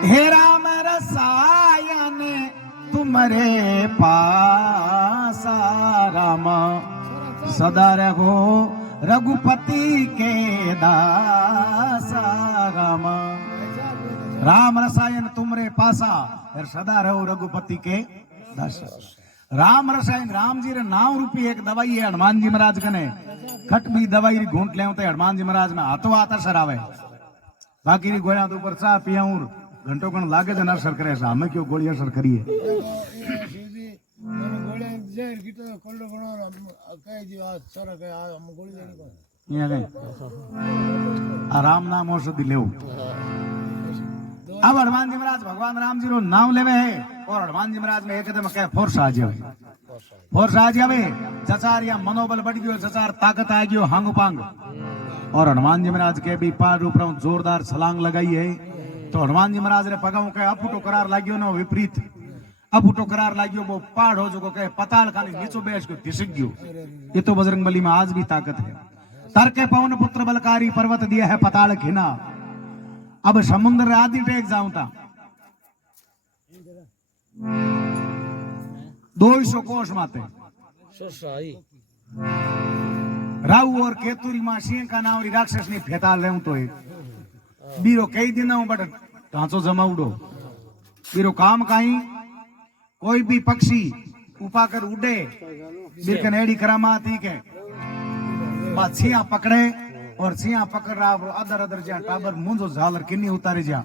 हे राम रसायन तुम्हारे पासा राम सदा रहो रघुपति के दासा राम। राम रसायन तुम्हारे पासा और सदा रहो रघुपति के दासा। राम रसायन राम जी रे नाम रूपी एक दवाई है हनुमान जी महाराज कने खट भी दवाई घूंट ले हनुमान जी महाराज में हाथों हाथ असर आवे। बाकी री गोलियां तो ऊपर चाह पियाऊं घंटों कण लागे जना असर करे हमें क्यों गोली असर करिए। राम नाम औषधि ले अब हनुमान जी महाराज भगवान राम जी रो नाम लेवे है और हनुमान जी महाराज में एकदम कहे फोर्स आ जावे। फोर्स आ जावे जचार या मनोबल बढ़ गयो जचार ताकत आ गयो हांग पांग। और हनुमान जी महाराज के भी पार ऊपर जोरदार छलांग लगाई है तो हनुमान जी महाराज रे पगाऊ के अपुटो करार लाग्यो न विपरीत अपुटो करार लाग्यो वो पहाड़ हो जो कहे पताल खाली नीचो बेच को खिसक गयो। ये तो बजरंगबली में आज भी ताकत है। तर के पवन पुत्र बलकारी पर्वत दिया है पताल खिना। अब समुद्र आदि टेक जाऊं था 200 कोष माते राहु और केतुरी मां सिंह का नाम राक्षस ने फेताल रहूं तो एक बीरो कई दिन बट ढांचो जमाउडो बीरो काम काई कोई भी पक्षी उपाकर उड़े बिरकन एड़ी करामाती के छिया पकड़े और छिया पकड़ रहा अदर अदर जा टाबर मुंजो झालर किन्नी उतारे जा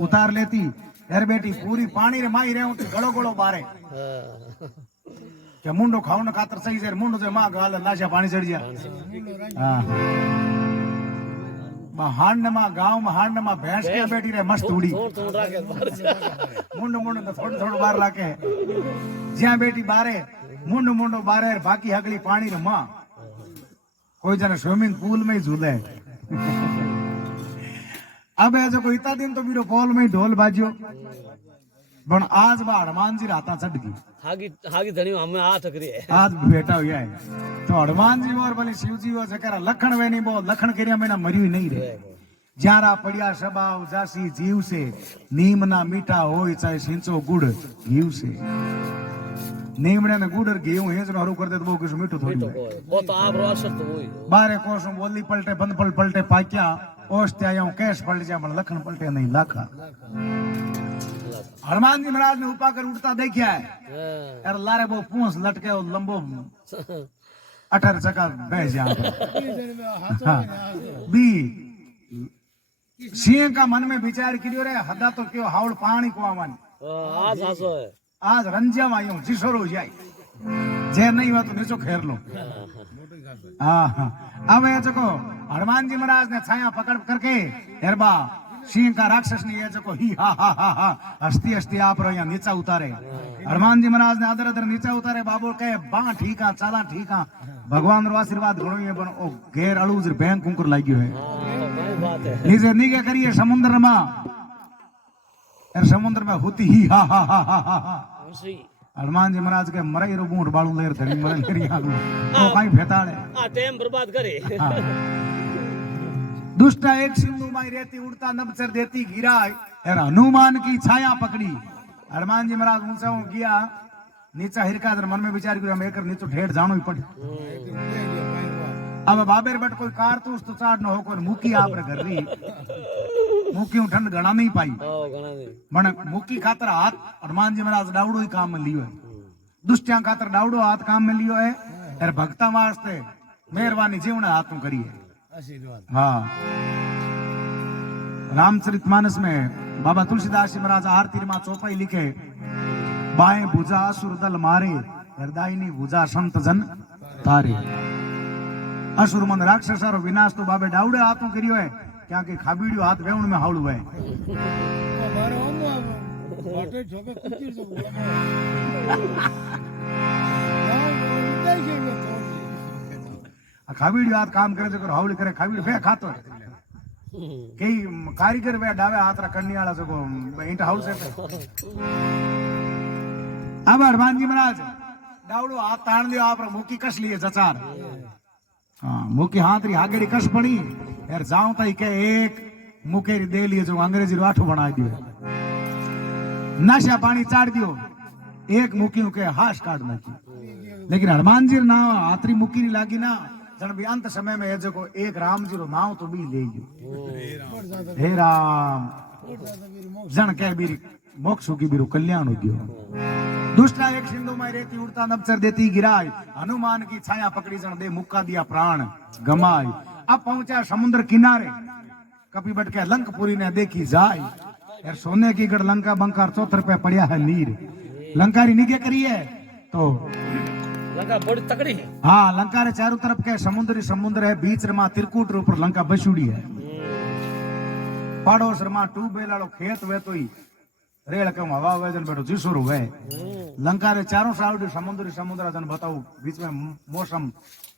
उतार लेती यार बेटी पूरी पानी रे माई रहे गड़ो गड़ो बारे क्या मुंडो खाओ न खातर सही से मुंडो से मां गाल नाशा पानी चढ़ जा। हांड में गांव में हांड में भैंस के बैठी रहे मस्त उड़ी मुंडो मुंडो थोड़ा थोड़ा बार लाके ज्या बेटी बारे मुंडो मुंडो बारे बाकी हगली पानी रे मां कोई जना स्विमिंग पूल में ही झूले। अब ऐसे कोई इतना दिन तो मेरे पोल में ढोल बाजियो पण आज बा हनुमान जी राता चढ़ गई हागी धनी हमें आ ठकरी है आज बेटा हुआ है तो हनुमान जी और भले शिव जी और जकरा लखन वे नहीं बोल लखन करिया में ना मरी ही नहीं रहे जारा पड़िया सबाव जासी जीव से नीम ना मीठा हो चाहे सिंचो गुड़ घीव से नीमड़े ने गुड़ और घी हेजनो हरू कर दे तो वो कुछ मीठो थोड़ी वो तो आप रोशत तो वही बारे कोसों बोली पलटे बंद पलटे पाक्या ओस्ते आया कैश पलट जा मन लखन पलटे नहीं लाखा। हनुमान जी महाराज ने उपा कर उठता देखिया है यार लारे वो पूंछ लटके और लंबो 18 चक्का बह जा बी सिंह का मन में विचार करियो रे हदा तो क्यों हावड़ पानी को आवन आज आसो है आज रंजिया में आयो जिसरो हो जाए जे नहीं हुआ तो नीचो खेर लो। अब ये जको हनुमान जी महाराज ने छाया पकड़ करके हेरबा सिंह का राक्षस ने ये जको ही हा हस्ती हस्ती आप रो यहाँ नीचा उतारे हनुमान जी महाराज ने अदर अदर नीचा उतारे बाबू कहे बा ठीक आ चला ठीक आ भगवान रो आशीर्वाद घणो ये बन ओ घेर अड़ूज बैंक कुंकुर लाग्यो है नीचे नीचे करिए समुद्र में समुद्र में होती ही हा हनुमान जी महाराज के मरई रो बूंट बालू लेर धड़ी मरे लेरी आलू तो काई फेताड़े टाइम बर्बाद करे दुष्टा एक सिंधु माई रहती उड़ता नबचर देती गिरा और हनुमान की छाया पकड़ी हनुमान जी महाराज ऊंचा गया नीचा हिरका मन में विचार करो हम एक नीचो ढेर जानो ही पड़े। अब बाबेर बट कोई कारतूस तो चाट न हो कोई मुकी आप रे घर री मुकी ठंड गणा नहीं पाई मन मुकी खातर हाथ हनुमान जी महाराज डावड़ो ही काम में लियो है दुष्टिया खातर डावड़ो हाथ काम में लियो है और भक्ता वास्ते मेहरबानी जीवने हाथ में करिए आशीर्वाद। हाँ रामचरितमानस में बाबा तुलसीदास जी महाराज आरती में चौपाई लिखे बाएं भुजा असुर दल मारे हृदयनी भुजा संत जन तारे। असुर मन राक्षस रो विनाश तो बाबे डावड़े हाथों करियो है क्या के खाबीड़ियो हाथ वेवण में हावड़ू है खाबीड़ियो हाथ काम करे जो हावड़ी करे खाबीड़ वे खातो कई कारीगर वे डावे हाथ रा करनी वाला सको इंट हाउस है। अब हनुमान जी महाराज डावड़ो हाथ ताण दियो आप मुकी कस लिए जचार हाँ मुकी हाथ री हागेड़ी कस पड़ी यार जाऊं तई के एक मुकेरी दे लिए जो अंग्रेजी राठो बना दियो नशा पानी चाड़ दियो एक मुक्की के हाश काट नाखी लेकिन हनुमान जी ना आतरी मुक्की नहीं लागी ना जन भी अंत समय में जो एक राम जी रो नाव तो भी ले गयो हे राम जन कह बीरी मोक्ष की बीरो कल्याण हो गयो दुष्टा एक सिंधु में रेती उड़ता नबचर देती गिराय हनुमान की छाया पकड़ी जन दे मुक्का दिया प्राण गमाय अब पहुंचा समुद्र किनारे कपी बट के लंकपुरी ने देखी जाय यार सोने की गढ़ लंका बंकार चौतर पे पड़िया है नीर लंकारी निगे करी है तो लंका बड़ी तकड़ी है। हाँ लंका रे चारों तरफ के समुद्र है बीच रमा त्रिकूट रे ऊपर लंका बसूड़ी है पड़ोस रमा ट्यूबवेल वालो खेत वे तो ही रेल के हवा वेजन बैठो जिसुर हुए लंका रे चारों साइड समुद्र जन बताओ बीच में मौसम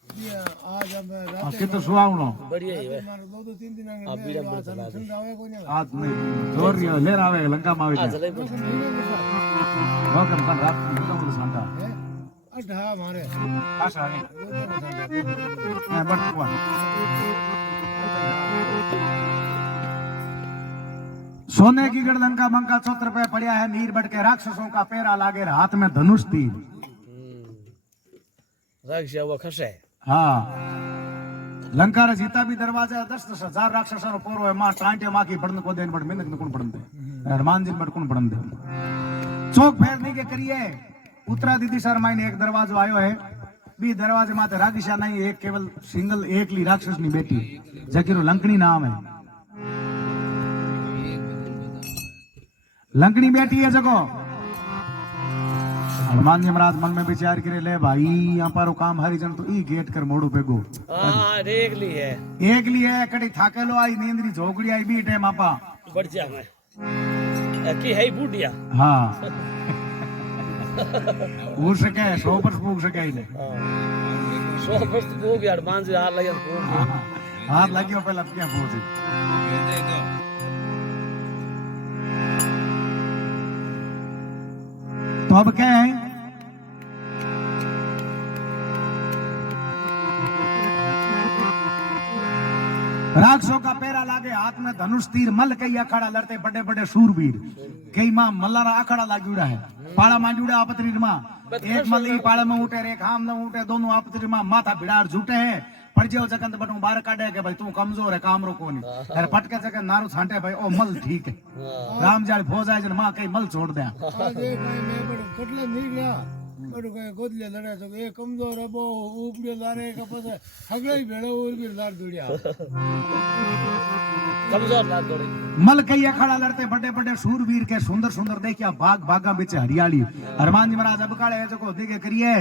आज हम कितो सुहावनो बढ़िया ही है। दो तीन दिन आप बीड़ा में चला दे। आज नहीं जोर रियो लेर आवे लंका में आ आवे चले बस। भगम kan रात मुदम सांता अड्डा हमारे आशा नहीं बट हुआ सोने की गढ़ लंका बंका चौतर पे पड़िया है नीर बट के राक्षसों का पैरा लागे हाथ में धनुष तीर राक्षस वो खसे हाँ लंका रे जीता भी दरवाजा 10,000 राक्षसों रो पोरो है मां टांटे मां की पड़न को देन बट मिनक कोन पड़न दे हनुमान जी बट कोन पड़न दे चौक फेरने के करिए उत्तरा दीदी सर मायने एक दरवाजो आयो है बी दरवाजे माते रागिशा नहीं एक केवल सिंगल एकली राक्षस नी बेटी जकीरो लंकनी नाम है लंकनी बेटी है जगो हनुमान जी महाराज मन में विचार करे ले भाई यहाँ पर काम हरिजन तो ई गेट कर मोड़ू पे गो हां देख ली है एक लिए कड़ी थाकेलो आई नींदरी झोकड़ी आई बी टाइम आपा बढ़ जा मैं की है बूढ़िया हाँ उड़ सके 100% पूग सके ही नहीं 100% हो गया हनुमान जी हाथ लगे हाथ लगियो पे लपकियां पहुंची तो अब क्या है राक्षसों का पैरा लागे हाथ में धनुष तीर मल कई अखाड़ा लड़ते बड़े बड़े सूरवीर कई मां मल्लारा अखाड़ा लागूड़ा है पाड़ा मां जुड़ा आपतरी मां एक मल्ली पाड़ा में उठे रे खाम न उठे दोनों आपतरी मां माथा भिड़ार झूठे हैं पड़ जाओ जगन बटू बाहर काटे के भाई तू कमजोर है काम रो कोनी अरे पटके जगन नारू छांटे भाई ओ मल ठीक है राम जाल फौजाय जन मां कई मल छोड़ दे आज एक मैं बड़ कटले नहीं गया बड़ के गोदले लड़े तो एक कमजोर है वो ऊपरे लारे का पस हगले ही भेड़ो और भी लार दुड़िया कमजोर ना दौड़ी मल कई अखाड़ा लड़ते बड़े बड़े सूरवीर के सुंदर सुंदर देखिया बाग बागा बिच हरियाली हनुमान जी महाराज अब काले जो देखे करिए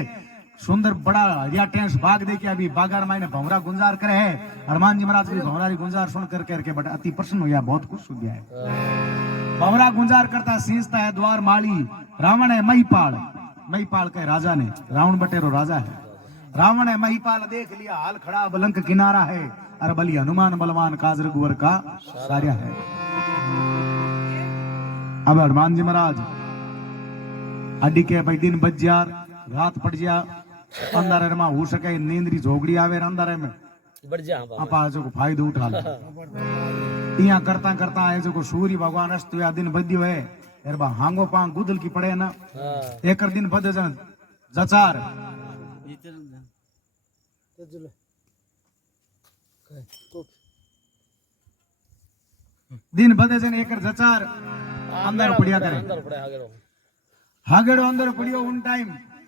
सुंदर बड़ा हरिया टेंस बाग देखिए अभी बागार मायने भंवरा गुंजार करे है हनुमान जी महाराज की भंवरा गुंजार सुन करके बड़ा अति प्रसन्न हो गया बहुत खुश हो गया है भंवरा गुंजार करता सींचता है द्वार माली रावण है महिपाल के राजा ने रावण बटेरो राजा है रावण है महिपाल देख लिया हाल खड़ा अब लंक किनारा है अरे बलि हनुमान बलवान काज रघुवर का सार्या है अब हनुमान जी महाराज अड्डी के भाई दिन बज जा रात पड़ जा अंदर में हो सके नींदरी झोगड़ी आवे अंदर में बढ़ जा आपा जो फायदो उठा ले यहाँ करता करता है जो सूर्य भगवान अस्त हुआ दिन बद्यो है यार बा हांगो पांग गुदल की पड़े ना एक दिन बदे जचार दिन बदे जन एक जचार अंदर पड़िया करे अंदर पड़े हागेरो हागेड़ो अंदर पड़ियो उन टाइम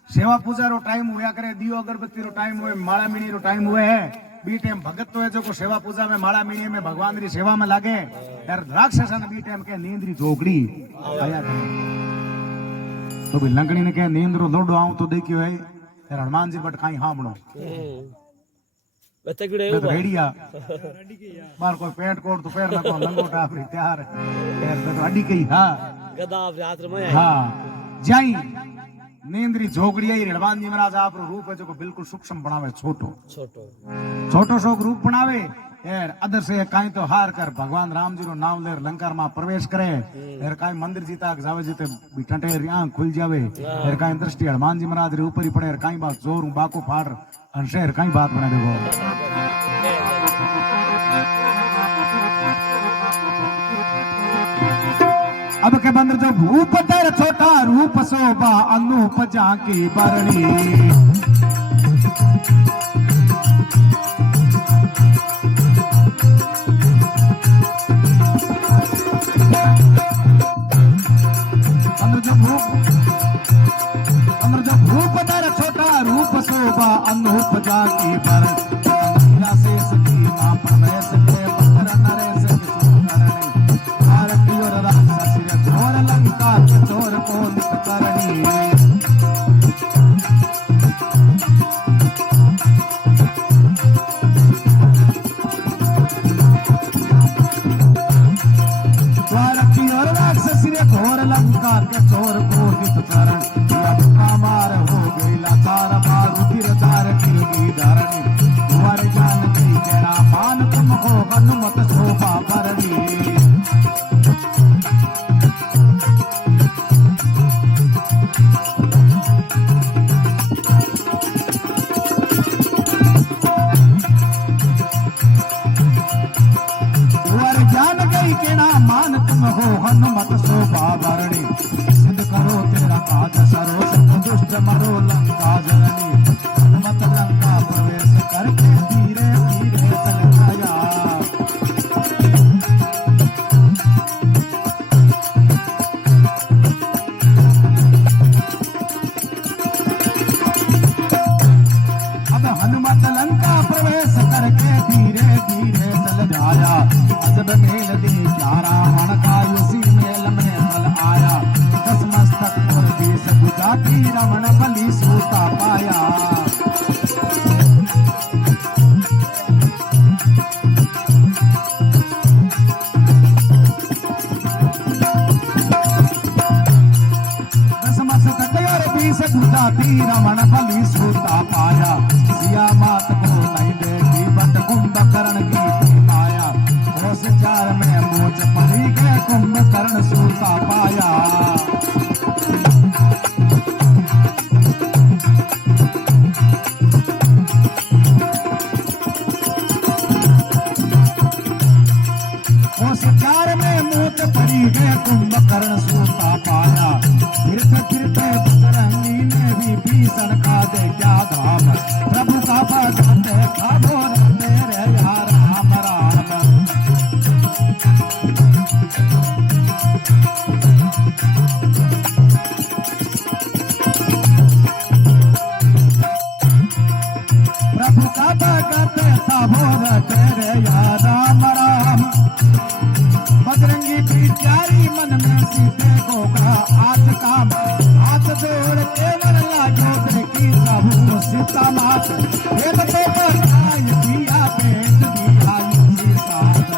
सेवा पूजा रो टाइम हुआ करे दियो अगरबत्ती रो टाइम हुए माला मीणी रो टाइम हुए है बी टाइम भगत तो है जो को सेवा पूजा में माला मीणी में भगवान री सेवा में लागे यार राक्षस ने बी टाइम के नींदरी झोकड़ी आया करे तो भी लंगड़ी ने के नींद रो लोडो आऊं तो देखियो है यार हनुमान जी बट काई हामणो बतगड़े तो रेडिया बार कोई पेट कोट तो पैर ना को लंगोटा अपनी तैयार यार तो अड्डी कई हां गदा अपने हाथ में हां जाई नींदरी झोगड़ी आई हनुमान जी महाराज आप रूप है जो बिल्कुल सूक्ष्म बनावे छोटो सो रूप बनावे यार अदर से काई तो हार कर भगवान राम जी रो नाम ले लंका में प्रवेश करे यार काई मंदिर जीता जावे जीते बिटटे आंख खुल जावे यार काई दृष्टि हनुमान जी महाराज रे ऊपर ही पड़े यार काई बात जोर बाको फाड़ अनशेर काई बात बना देखो अब के बंदर जो भूप तर छोटा रूप शोभा अनूप झांकी बरणी भूप तर छोटा रूप शोभा अनूप झांकी बरणी शेष की मां प्रवेश के बंदर नरेश भारती और राक्षस घोर लंका के चोर को नित करणी घोर लंका के चोर को नित करण मार हो गई लाचार मारु गिरधार की धरणी तुम्हारे जान की तेरा मान तुम हो हनुमत शोभा भरणी मान तुम हो हनुमत शोभा भरणी सिद्ध करो तेरा काज सरो दुष्ट मरो लंका जननी हनुमत लंका प्रवेश करके धीरे धीरे चल आया अब हनुमत लंका प्रवेश करके धीरे धीरे चल जाया अजब मेल दी रावण का उसी मेल में बल आया दस मस्तक और 20 भुजा की रावण बलि सूता पाया दस मस्तक और 20 भुजा की रावण बलि सूता पाया सिया मात को नहीं देखी बट कुंभकर्ण की माया उस चार में मोच पड़ी के कुंभकर्ण सूता पाया उस चार में मोच पड़ी के कुंभकर्ण सूता पाया फिरते फिरते बजरंगी ने भी भीषण का दे क्या धाम प्रभु का भजन खाबो तेरे यार राम राम प्रभु का भगत साभोर तेरे यार राम राम बजरंगी की प्यारी मन में सीते को का आज काम हाथ जोड़ के मन लागो देखी प्रभु सीता मात एक तो बताई दिया भेज दिया इसी साथ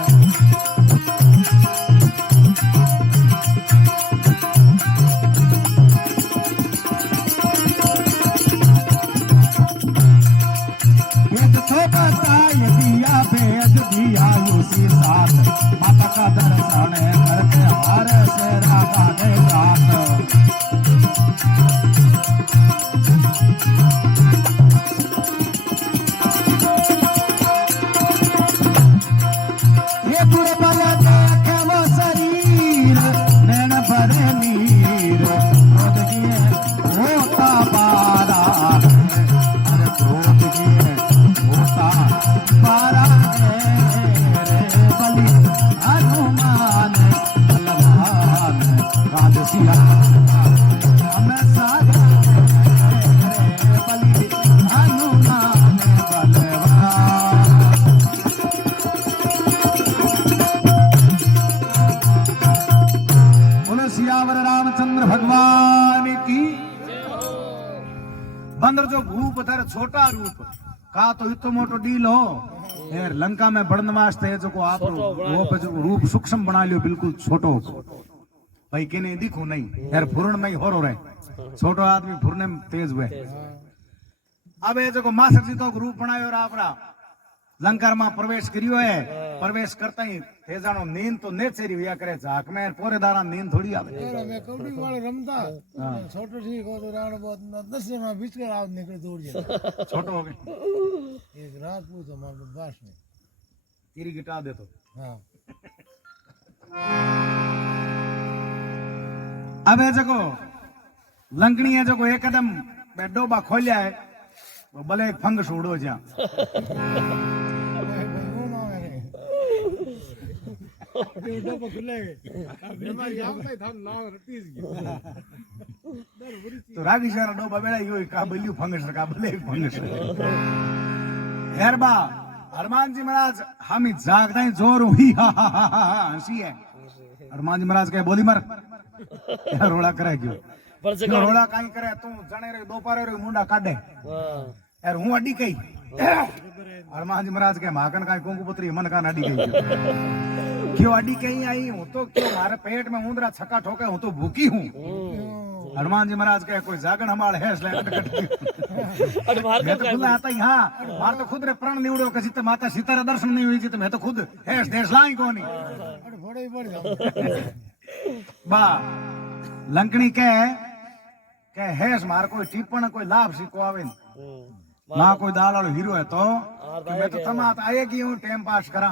दिया भेज दिया उसी साथ माता का दर्शन करके हर से राधा ने रात ये दुर्बल देखे वो शरीर नैन भरे नीर क्रोध किए होता बारा अरे क्रोध किए होता बारा रे बलि हनुमान बलवान राजसिया हमें साधा रे बलि हनुमान बलवान बोलो सियावर रामचंद्र भगवान की बंदर जो भूप धर छोटा रूप का तो इतो मोटो डील हो यार लंका में बढ़न वास्ते जो को आप वो पे जो रूप सूक्ष्म बना लियो बिल्कुल छोटो भाई केने दिखो नहीं यार फुरन में हो रहे छोटो आदमी फुरने में तेज हुए अब ये जो मास्टर जी तो रूप बनायो और आपरा लंका में प्रवेश करियो है प्रवेश करता ही थे जानो नींद तो नेचेरी हुआ करे झाक में पूरे दारा नींद थोड़ी आवे मैं कबड्डी वाले रमता छोटो ठीक हो तो राण बहुत 10 जना बीच कर आवाज निकले दूर जाए छोटो हो गए एक रात को तो मार बाश में तेरी गिटा दे तो हां अब है जको लंकनी है जको एक कदम बे डोबा खोलिया है वो भले एक फंग छोड़ो जा तो रागी सारा डोबा बेड़ा यो का बलियो फंगस का भले एक फंगस हेरबा हनुमान जी महाराज हम ही जागता ही जोर हुई हंसी है हनुमान जी महाराज कहे बोली मर यार रोड़ा करे क्यों पर क्यों जगह रोड़ा काई करे तू जने रे दोपहर रे मुंडा काढे हां यार हूं अड्डी कई हनुमान जी महाराज के माखन का कोंकू पुत्री मन का अड्डी कई क्यों अड्डी कई आई हूं तो क्यों मारे पेट में उंदरा छक्का ठोके हूं तो भूखी हूं हनुमान जी महाराज के कोई जागण हमारे है अरे मार मैं तो खुद आता यहाँ मार तो खुद रे प्रण निवड़ो के जित माता सीता रे दर्शन नहीं हुई जित मैं तो खुद है देश लाई कोनी अरे बड़े बड़े बा लंकनी के हेस मार कोई टिप्पण कोई लाभ सी को आवे ना कोई दाल वालो हीरो है तो कि मैं तो तमात आएगी हूँ टाइम पास करा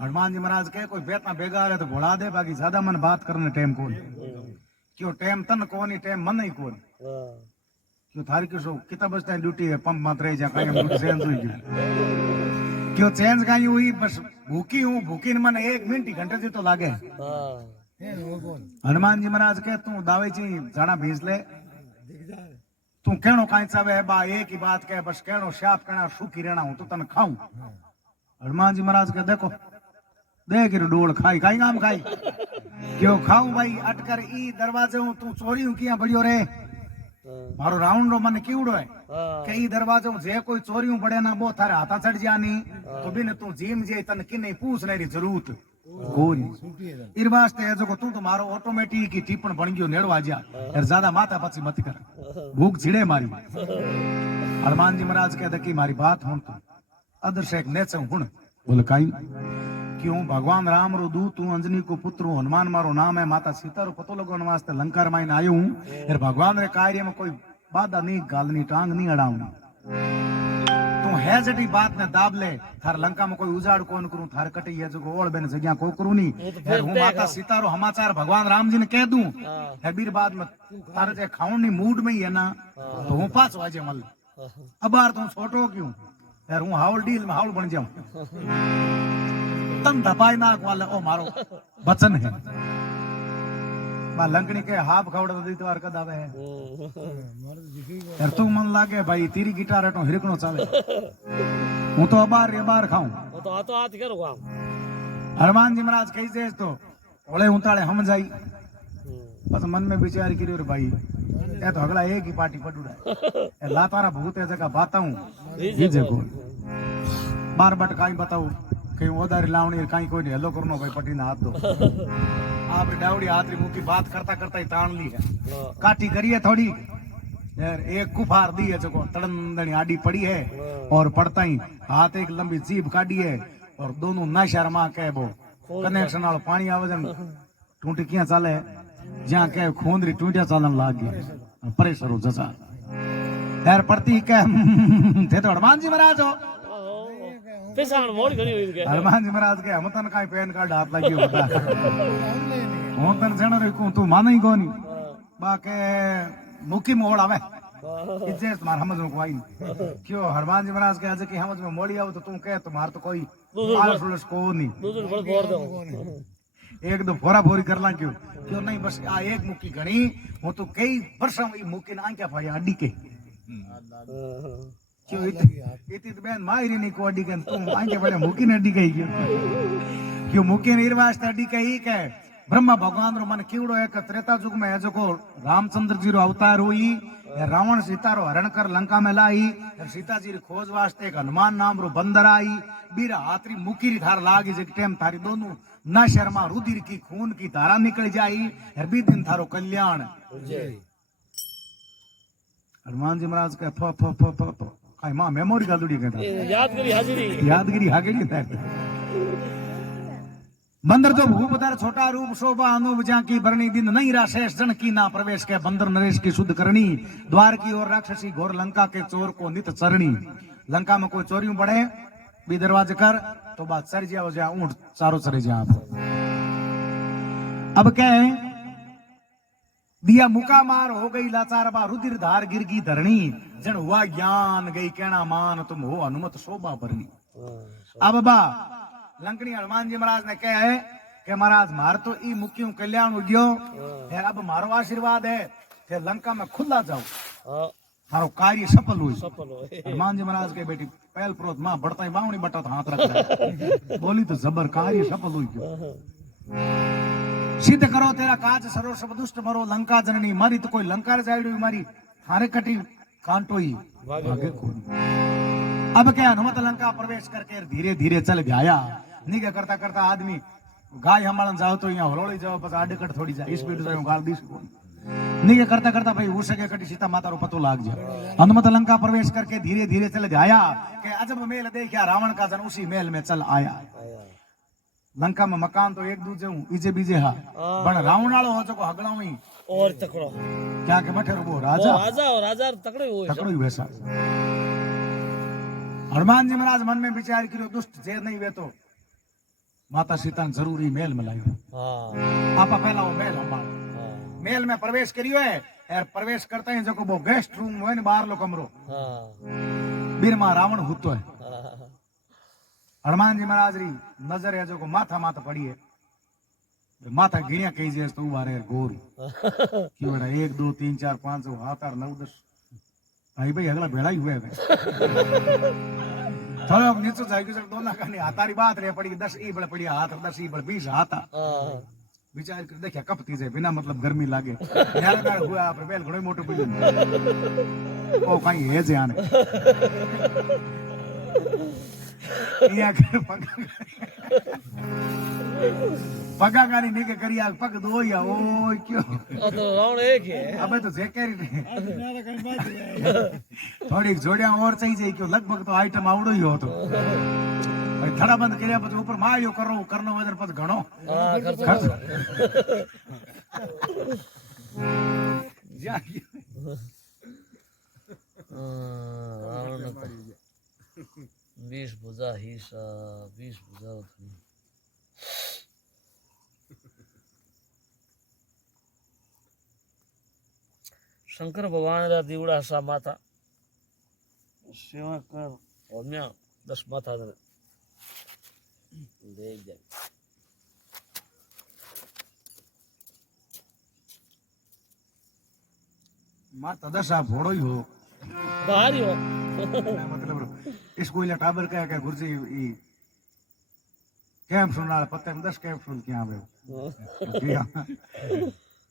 हनुमान जी महाराज के कोई बेतना बेगा रहे तो घोड़ा दे बाकी ज्यादा मन बात करने टाइम कौन क्यों टाइम तन कोनी टाइम मन ही कौन क्यों थारी किसो कितना बजता है ड्यूटी है पंप मत रही जा कहीं चेंज हुई क्यों चेंज कहीं हुई बस भूखी हूँ भूखी मन 1 मिनट ही घंटे से तो लागे हनुमान जी महाराज के तू दावे ची जाना भेज ले तू कहनो काई चावे है बा एक ही बात कहे बस कहनो शाप कहना सुखी रहना हूं तो तन खाऊं हनुमान जी महाराज के देखो देख रे डोल खाई काई नाम खाई क्यों खाऊं भाई अटकर ई दरवाजे हूं तू चोरी हूं किया बढ़ियो रे मारो राउंड रो मन कीवड़ो है कई दरवाजे जे कोई चोरी बड़े ना वो थारे हाथा चढ़ जानी तो बिन तू जीम जे तन कि नहीं पूछ नहीं जरूरत कोई इर वास्ते है जो तू तो मारो ऑटोमेटिक की टिप्पण बन गयो नेड़ो आ जा यार ज्यादा माथा पची मत कर भूख छिड़े मारी हनुमान जी महाराज कहते कि मारी बात हुन तू अदर्श एक नेच हुन बोले काई क्यों भगवान राम रो दूत तू अंजनी को पुत्र हूं हनुमान मारो नाम है माता सीता रो पतो लगन वास्ते लंका रे माइन आयो हूं यार भगवान रे कार्य में कोई बाधा नहीं गाल नहीं टांग नहीं अड़ाऊं तू है जटी बात ने दाब ले थार लंका में कोई उजाड़ कोन करूं थार कटी है जो ओळ बेन जग्या को करूं नी यार हूं माता सीता रो समाचार भगवान राम जी ने कह दूं है बीर बाद में तारे जे खाउन नी मूड में ही है ना तो हूं पास वाजे मल अबार तू छोटो क्यों यार हूं हाउल डील में हाउल बन जाऊं तन धपाई नाक वाले ओ मारो वचन है बा लंकनी के हाफ खवड़ दी तो कद आवे है यार तू मन लागे भाई तेरी गिटार है तो हिरकनो चाले हूं तो अबार खाऊं वो तो हाथ करो काम हनुमान जी महाराज कही जे तो ओले उताळे हम जाई बस मन में विचार करियो रे भाई ए तो अगला एक ही पार्टी पडुड़ा ए ला तारा भूत है जगह बताऊं ये जगो बार बट काई बताऊं कहीं ओदारी लावणी काई कोई ने हेलो करनो भाई पटी ना हाथ दो आप डावड़ी हाथ री मुकी बात करता करता ही तान ली है काटी करिए थोड़ी यार एक कुफार दी है जको तड़ंदनी आडी पड़ी है और पड़ता ही हाथ एक लंबी जीभ काटी है और दोनों नशा रमा के वो कनेक्शन वाला पानी आवे टूटी किया चाले ज्यां के खूंदरी टूटिया चालन लाग गया प्रेशर हो जसा यार पड़ती के थे तो हनुमान जी महाराज हो पेशान मोड़ घणी हुई के हनुमान जी महाराज के हम तन काई पैन कार्ड हाथ लगी होता हूं तन जण रे को तू माने ही कोनी बाके मुकी मोड़ आवे इज्जत मार समझ में कोई क्यों हनुमान जी महाराज के आज की समझ में मोड़ी आवे तो तू कह तुम्हार तो कोई आलस उलस को नहीं दूसरे बड़ फोड़ दो एक दो फोरा फोरी कर ला क्यों क्यों नहीं बस आ एक मुकी घणी वो तो कई वर्षों में मुकी ना क्या भाई अड्डी के क्यों इतनी तो बहन मायरी नहीं को अड्डी के तुम आगे बड़े मुकी ने अड्डी कही क्यों मुकी ने वास्ते अड्डी कही के ब्रह्मा भगवान रो मन कीवड़ो एक त्रेता युग में जो को रामचंद्र जी रो अवतार हुई रावण सीता रो हरण कर लंका में लाई सीता जी री खोज वास्ते एक हनुमान नाम रो बंदर आई बीरा हाथरी मुकी री धार लागी जे टाइम थारी दोनों ना शर्मा रुधिर की खून की धारा निकल जाई हर भी दिन थारो कल्याण हनुमान जी महाराज के फ फ फ फ फ आई मां मेमोरी गालुड़ी कहता यादगिरी हागेड़ी था बंदर तो भूप धर छोटा रूप शोभा अनूप जा की बरनी दिन नहीं रा शेष जन की ना प्रवेश के बंदर नरेश की शुद्ध करनी द्वार की ओर राक्षसी घोर लंका के चोर को नित चरणी लंका में कोई चोरियों बढ़े भी दरवाजे कर तो बात सर जा ऊंट चारों सरे जा अब क्या है दिया मुका मार हो गई लाचार बा रुधिर धार गिर गई धरणी जन हुआ ज्ञान गई कहना मान तुम हो हनुमत शोभा भरनी। अब बा लंकनी हनुमान जी महाराज ने कहा है कि महाराज मार तो ई मुक्तियों कल्याण हो गयो फिर अब मारो आशीर्वाद है फिर लंका में खुला जाओ मारो कार्य सफल हुई। हनुमान जी महाराज के बेटी पहल प्रोत मां बढ़ता ही बावणी बटा हाथ रख रहा बोली तो जबर कार्य सफल हुई क्यों सिद्ध करो तेरा काज सरो सब दुष्ट मरो लंका जननी मारी तो कोई लंका रे जायड़ी मारी थारे कटी कांटो ही भागे कौन। अब क्या हनुमत लंका प्रवेश करके धीरे धीरे चल गया निगे करता करता आदमी गाय हमारा जाओ तो यहाँ हरोड़ी जाओ बस आडकट थोड़ी जाए स्पीड जाओ गाल दी निगे करता करता भाई हो सके कटी सीता माता रो पतो लाग जाए। हनुमत लंका प्रवेश करके धीरे धीरे चल गया कि अजब मेल देखा रावण का जन उसी मेल में चल आया। लंका में मकान तो एक दूजे हूँ इजे बीजे हा पण रावण वालो हो चको हगला हुई और तकड़ो क्या के बैठे वो राजा और राजा तकड़े हो तकड़ो ही वैसा। हनुमान जी महाराज मन में विचार करो दुष्ट जे नहीं वे तो माता सीता ने जरूरी मेल में लायो। आपा पहला वो मेल हमारा मेल में प्रवेश करियो है यार प्रवेश करते हैं जो वो गेस्ट रूम है ना बाहर लो कमरो बीरमा रावण हुतो है। हनुमान जी महाराज री नजर है जो को माथा माथा पड़ी है माथा गिणिया कही जे तो बारे गोर क्यों बड़ा 1 2 3 4 5 6 7 8 9 10 भाई भाई अगला भेड़ा ही हुए है थोड़ा नीचे जाएगी सर दोनों का नहीं हाथारी बात रे पड़ी 10 ई बड़े पड़ी हाथ 10 ई बड़े 20 हाथ विचार कर देखिया कब तीजे बिना मतलब गर्मी लागे यार का हुआ आप बेल घणो मोटो पड़ी ओ कहीं है जे आने या कर पगा गानी नहीं के करिया पग दो या ओ क्यों तो रावण एक है अबे तो जेकेरी थोड़ी जोड़िया और चाहिए क्यों लगभग तो आइटम आवड़ो ही हो तो भाई थड़ा बंद करिया પછી ઉપર માયો કરનો વજન પછી ઘણો ખર્ચ જા રાવણ 20 ભુજા હિસા 20 ભુજા થी शंकर भगवान रा दीवड़ा सा माता सेवा कर और मैं 10 माता देख जाए माता दशा फोड़ो ही हो बाहर ही हो मतलब स्कूल टाबर का गुरुजी ई कैंप सुनना पत्ते में 10 कैंप सुन के आवे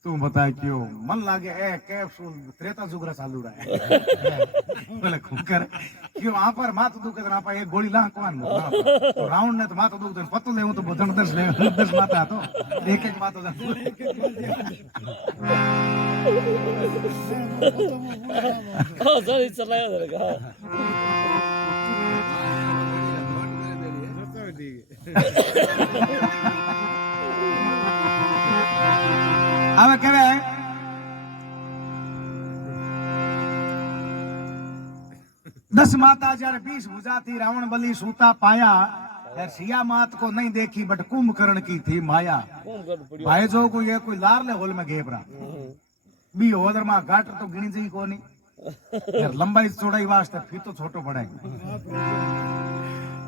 तू बता क्यों मन लागे ए कैप्सूल त्रेता जुगरा चालू रहा है बोले खुकर क्यों वहां पर मात दुखे तो आप एक गोली ला कौन तो राउंड ने तो मात दुख पत्तो ले तो बदन 10 ले 10 माता तो एक एक माता हां सर चलाया जरा હવે કહેવાય दस माता जયારે 20 भुजा थी रावण बलि सूता पाया सिया मात को नहीं देखी बट कुंभकर्ण की थी माया भाई जो को ये कोई लार ले होल में घेपरा बी होदर मा घाट तो गिणी जी कोनी यार लंबाई चौड़ाई वास्ते फिर तो छोटो पड़े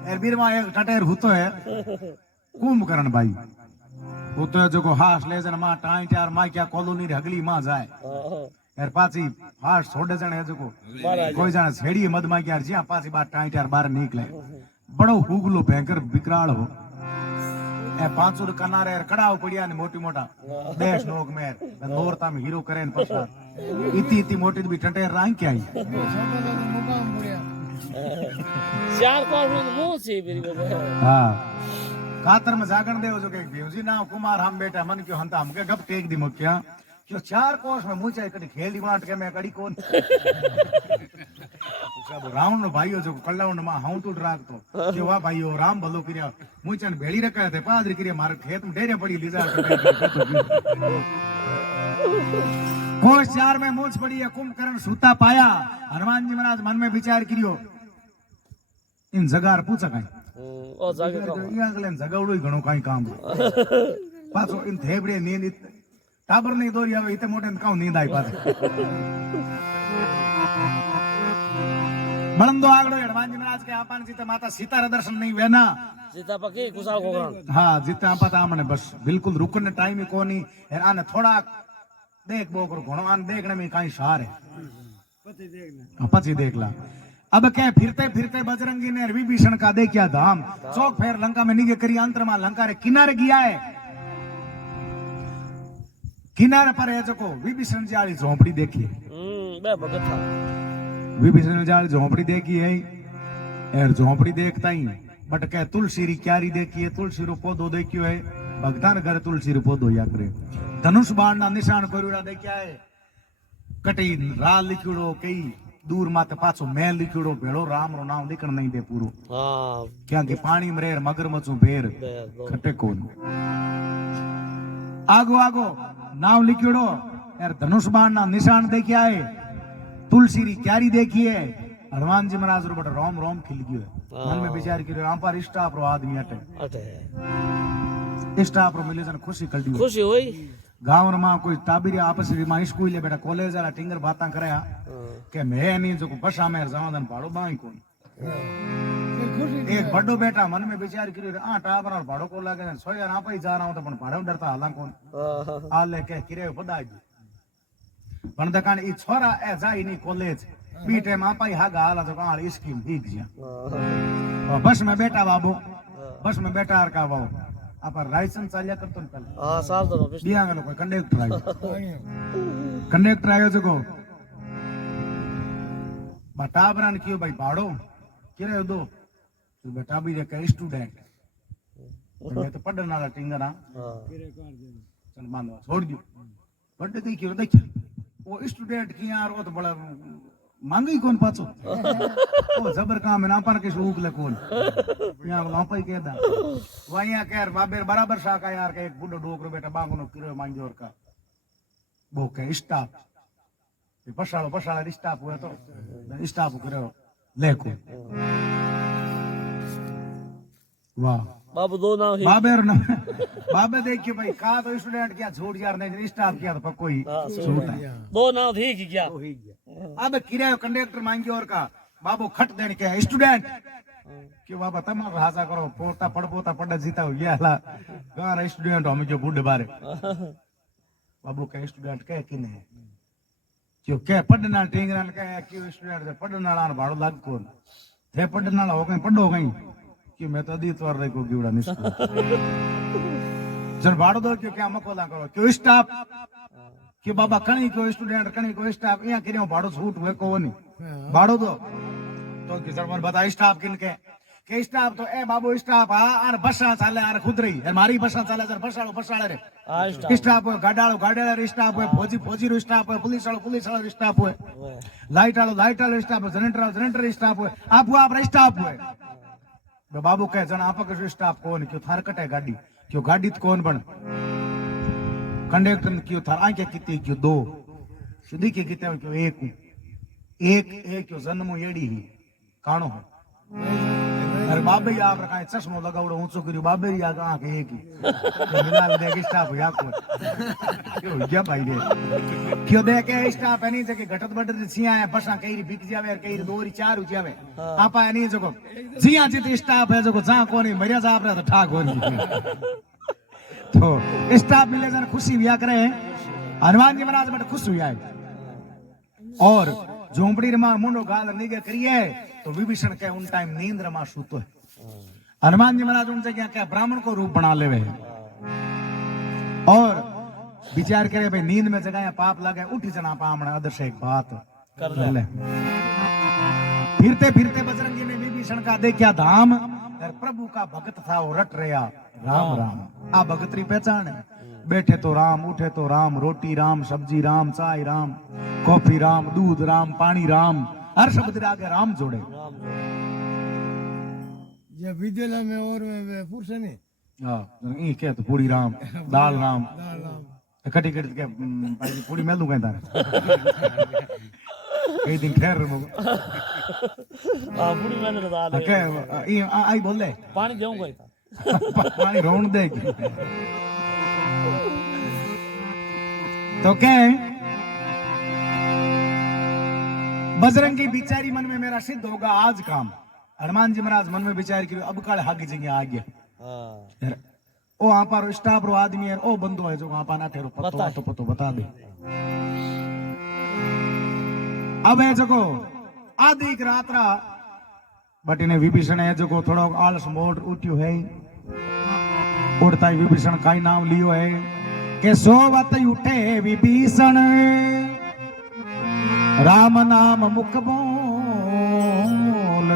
यार बीर मा एक टटेर हुतो है कुंभकर्ण भाई उतो जो को हास ले जन मा टाइट यार मा क्या कॉलोनी रे हगली मा जाए यार पाची हास छोड़े जन है जो को कोई जन छेड़ी मद मा यार जिया पाची बात टाइट यार बाहर निकले बड़ो हुगलो भयंकर विकराल हो ए पांचुर कनारे यार कड़ाव पड़िया ने मोटी मोटा देश लोग में नोरता में हीरो करे न पछा इती इती मोटी भी टटेर रांग के आई चार पांच मुंह से मेरी बाबा हां कातर में जागण देव जो के भीमजी नाम कुमार हम बेटा मन क्यों हंता हमके गप टेक दी मुक्या क्यों चार कोस में मुझे कड़ी खेल डिमांड के मैं कड़ी कौन सब रावण भाईओ जो कल्लाउंड में हाउ टू ड्राग तो क्यों वा भाईओ राम भलो किया मुझे भेड़ी रखा थे पादरी किया मारे खेत में डेरे पड़ी लीजा कोस चार में मूछ पड़ी है कुंभकर्ण सूता पाया हनुमान जी महाराज मन में विचार करियो इन जगार पूछा कहीं ओ जागे तो इया गलेन जगावड़ो घणो काई काम पाछो इन थेबड़े नींद टाबर नहीं दौरी आवे इतने मोटे काउ नींद आई पास बळंदो आगड़ो हनुमान जी महाराज के आपान जीते माता सीता रा दर्शन नहीं वेना सीता पकी कुशाल कोकरण हाँ जीते आपा ता हमने बस बिल्कुल रुकने टाइम ही कोनी है आने थोड़ा देख बोकर घणो आन देखने में काई सार है पति देख ला अब क्या फिरते फिरते बजरंगी ने विभीषण का देखिया धाम चौक फेर लंका में निगे करी अंतर में लंका रे किनारे गया है किनारे पर है जो विभीषण जी वाली झोपड़ी देखी बे भगत था विभीषण जी वाली झोपड़ी देखी है यार झोपड़ी देखता ही बट क्या तुलसी री क्यारी देखी है तुलसी रो पौधो देखियो है भगतान घर तुलसी रो पौधो या करे धनुष बाण ना निशान करूड़ा देखिया है कटी रा लिखिड़ो कई दूर माते पाछो मैं लिखिड़ो भेड़ो राम रो नाम लिखण नहीं दे पूरो हाँ क्या के पानी में रेर मगरमच्छू भेर खटे कोन आगो आगो नाम लिखिड़ो यार धनुष बाण ना निशान देखिया है तुलसी री क्यारी देखी है हनुमान जी महाराज रो बट रोम रोम खिल गयो है मन में विचार करियो राम पर स्टाफ रो आदमी अटे अटे स्टाफ रो मिले जन खुशी कर दियो खुशी हुई गांव में कोई ताबीरी आपस में स्कूल बेटा कॉलेज वाला टिंगर बात कराया के मैं नहीं जो बसा में जमादन भाड़ो बाई कोन एक बड़ो बेटा मन में विचार करियो आ टाबर और भाड़ो को लागे सोया ना पाई जा रहा हूं तो पण भाड़ो डरता हाला कोन आ ले के किरे पदाई पण दकान ई छोरा ए जाई नी कॉलेज बी टाइम आ पाई हागा हाला तो काल स्कीम ठीक जिया बस में बेटा बाबू बस में बेटा आर का बाबू आप लाइसेंस चालिया करतो न पहले हां साल तो बिया गलो कोई कंडक्टर आयो जको बटाबरान कियो भाई भाड़ो किरे दो तो बेटा भी रे के स्टूडेंट मैं तो पढ़ने वाला टिंगरा हां चल मान लो छोड़ दियो बड़े देखियो देखियो वो स्टूडेंट की यार वो तो बड़ा मांगी कौन पाछो ओ जबर काम है ना पर के शूक ले कौन यहां लापई के दा वहां के यार बाबेर बराबर शाका यार के एक बुड्ढो डोकरो बेटा बांगनो किरो मांगो और का वो के स्टाफ ये पशाला स्टाफ हुआ तो स्टाफ करो लेको वाह बाबू दो नाम ही बाबेर ना बाबे देखिए भाई का तो स्टूडेंट क्या छोड़ यार नहीं स्टाफ किया तो पक्को ही छूटा दो नाम ठीक ही क्या अब किराया कंडक्टर मांगे और का बाबू खट देने के स्टूडेंट क्यों बाबा तम हाजा करो पोता पड़ जीता हो गया ला गाना स्टूडेंट हम जो बुढ़े बारे बाबू का स्टूडेंट कह किने है क्यों कह पढ़ना टेंगरा कह क्यों स्टूडेंट पढ़ना वाला भाड़ो लाग कौन थे पढ़ना वाला हो गई पढ़ो गई कि मैं तो दीतवार देखो गिवड़ा निस्को जन भाड़ो दो क्यों क्या मकोला करो क्यों स्टाफ कि बाबा कणी को स्टूडेंट कणी को स्टाफ यहाँ किने भाड़ो छूट हुए को नहीं भाड़ो दो तो किसर मन बता स्टाफ किनके के स्टाफ तो ए बाबू स्टाफ आर बसा चाले आर खुद रही है मारी बसा चाले सर बसाड़ो रे स्टाफ गाडाड़ो रे स्टाफ है फौजी रो स्टाफ है पुलिस वालो स्टाफ है लाइट वालो स्टाफ है जनरेटर स्टाफ है आप स्टाफ है बाबू कहे जन आप के स्टाफ कौन क्यों थार कटे गाड़ी क्यों गाड़ी तो कौन बन कंडक्टर क्यों थार आंखें कितनी क्यों दो सीधी के कितने क्यों एक क्यों जन्म एड़ी ही काणो है अरे बाबे आप रखा चश्मो लगावड़ो ऊंचो करियो बाबे या आंख एक ही मिला दे स्टाफ या को क्यों क्या भाई रे क्यों दे के स्टाफ है नहीं जके घटत बटत सिया है बसा कई बिक जावे कई दोरी चार हो जावे आपा नहीं जको जिया जित स्टाफ है जको जा कोनी मरिया जा आपरे तो ठाक होनी तो स्टाफ मिले जन खुशी हुआ करे हनुमान जी महाराज बट खुश हुआ है और झोंपड़ी रमा मुंडो गाल निगे करिए तो विभीषण के उन टाइम नींद रमा सूतो है हनुमान जी महाराज उनसे क्या ब्राह्मण को रूप बना लेवे और विचार करे भाई नींद में जगह पाप लगे उठी जना पामण अदर से एक बात कर ले फिरते फिरते बजरंगी ने विभीषण का देखा धाम प्रभु का भक्त था वो रट रहा राम राम आ भगतरी पहचान है बैठे तो राम उठे तो राम रोटी राम सब्जी राम चाय राम कॉफी राम दूध राम पानी राम हर शब्द आगे राम जोड़े ये विद्यालय में और पुरुष ने ये क्या तो पूरी राम दाल राम कटी कटी के पूरी मेल दूंगा तारे कई दिन खैर हां पूरी मेल दाल के ये आई बोल ले पानी देऊंगा इतना पानी रोन दे तो क्या है, बजरंगी बिचारी मन में मेरा सिद्ध होगा आज काम। हनुमान जी महाराज मन में विचार की अब काल हागी जी आ गया। हाँ ओ वहां पर स्टाफ रो आदमी है, ओ बंदो है जो वहां पर ना ठहरो पतो तो पतो बता दे। अब है जको आधी रात रा बटीने विभीषण है जो थोड़ा आलस मोड़ उठ्यो है, उड़ता ही विभीषण का नाम लियो है के सोवत उठे विभीषण राम नाम मुख बोल,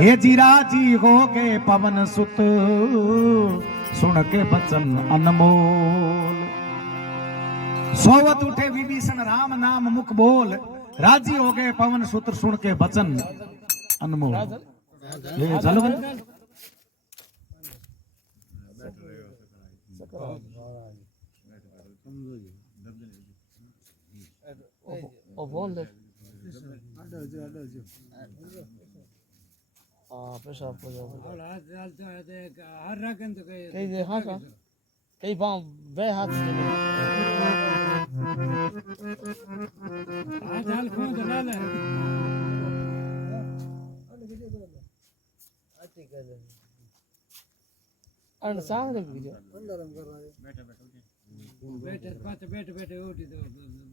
हे जीराजी हो के पवन सुत सुन के बचन अनमोल। सोवत उठे विभीषण राम नाम मुख बोल, राजी हो गए पवन सुत सुन के बचन अनमोल। ये चलो ओ बोल दे। हाँ पेशाब को जाओ हर रकम तो कई दे। हाँ का कई पाँव बे हाथ से हाल कौन चला ले अन सामने भी जो बैठे बैठे बैठे उठी तो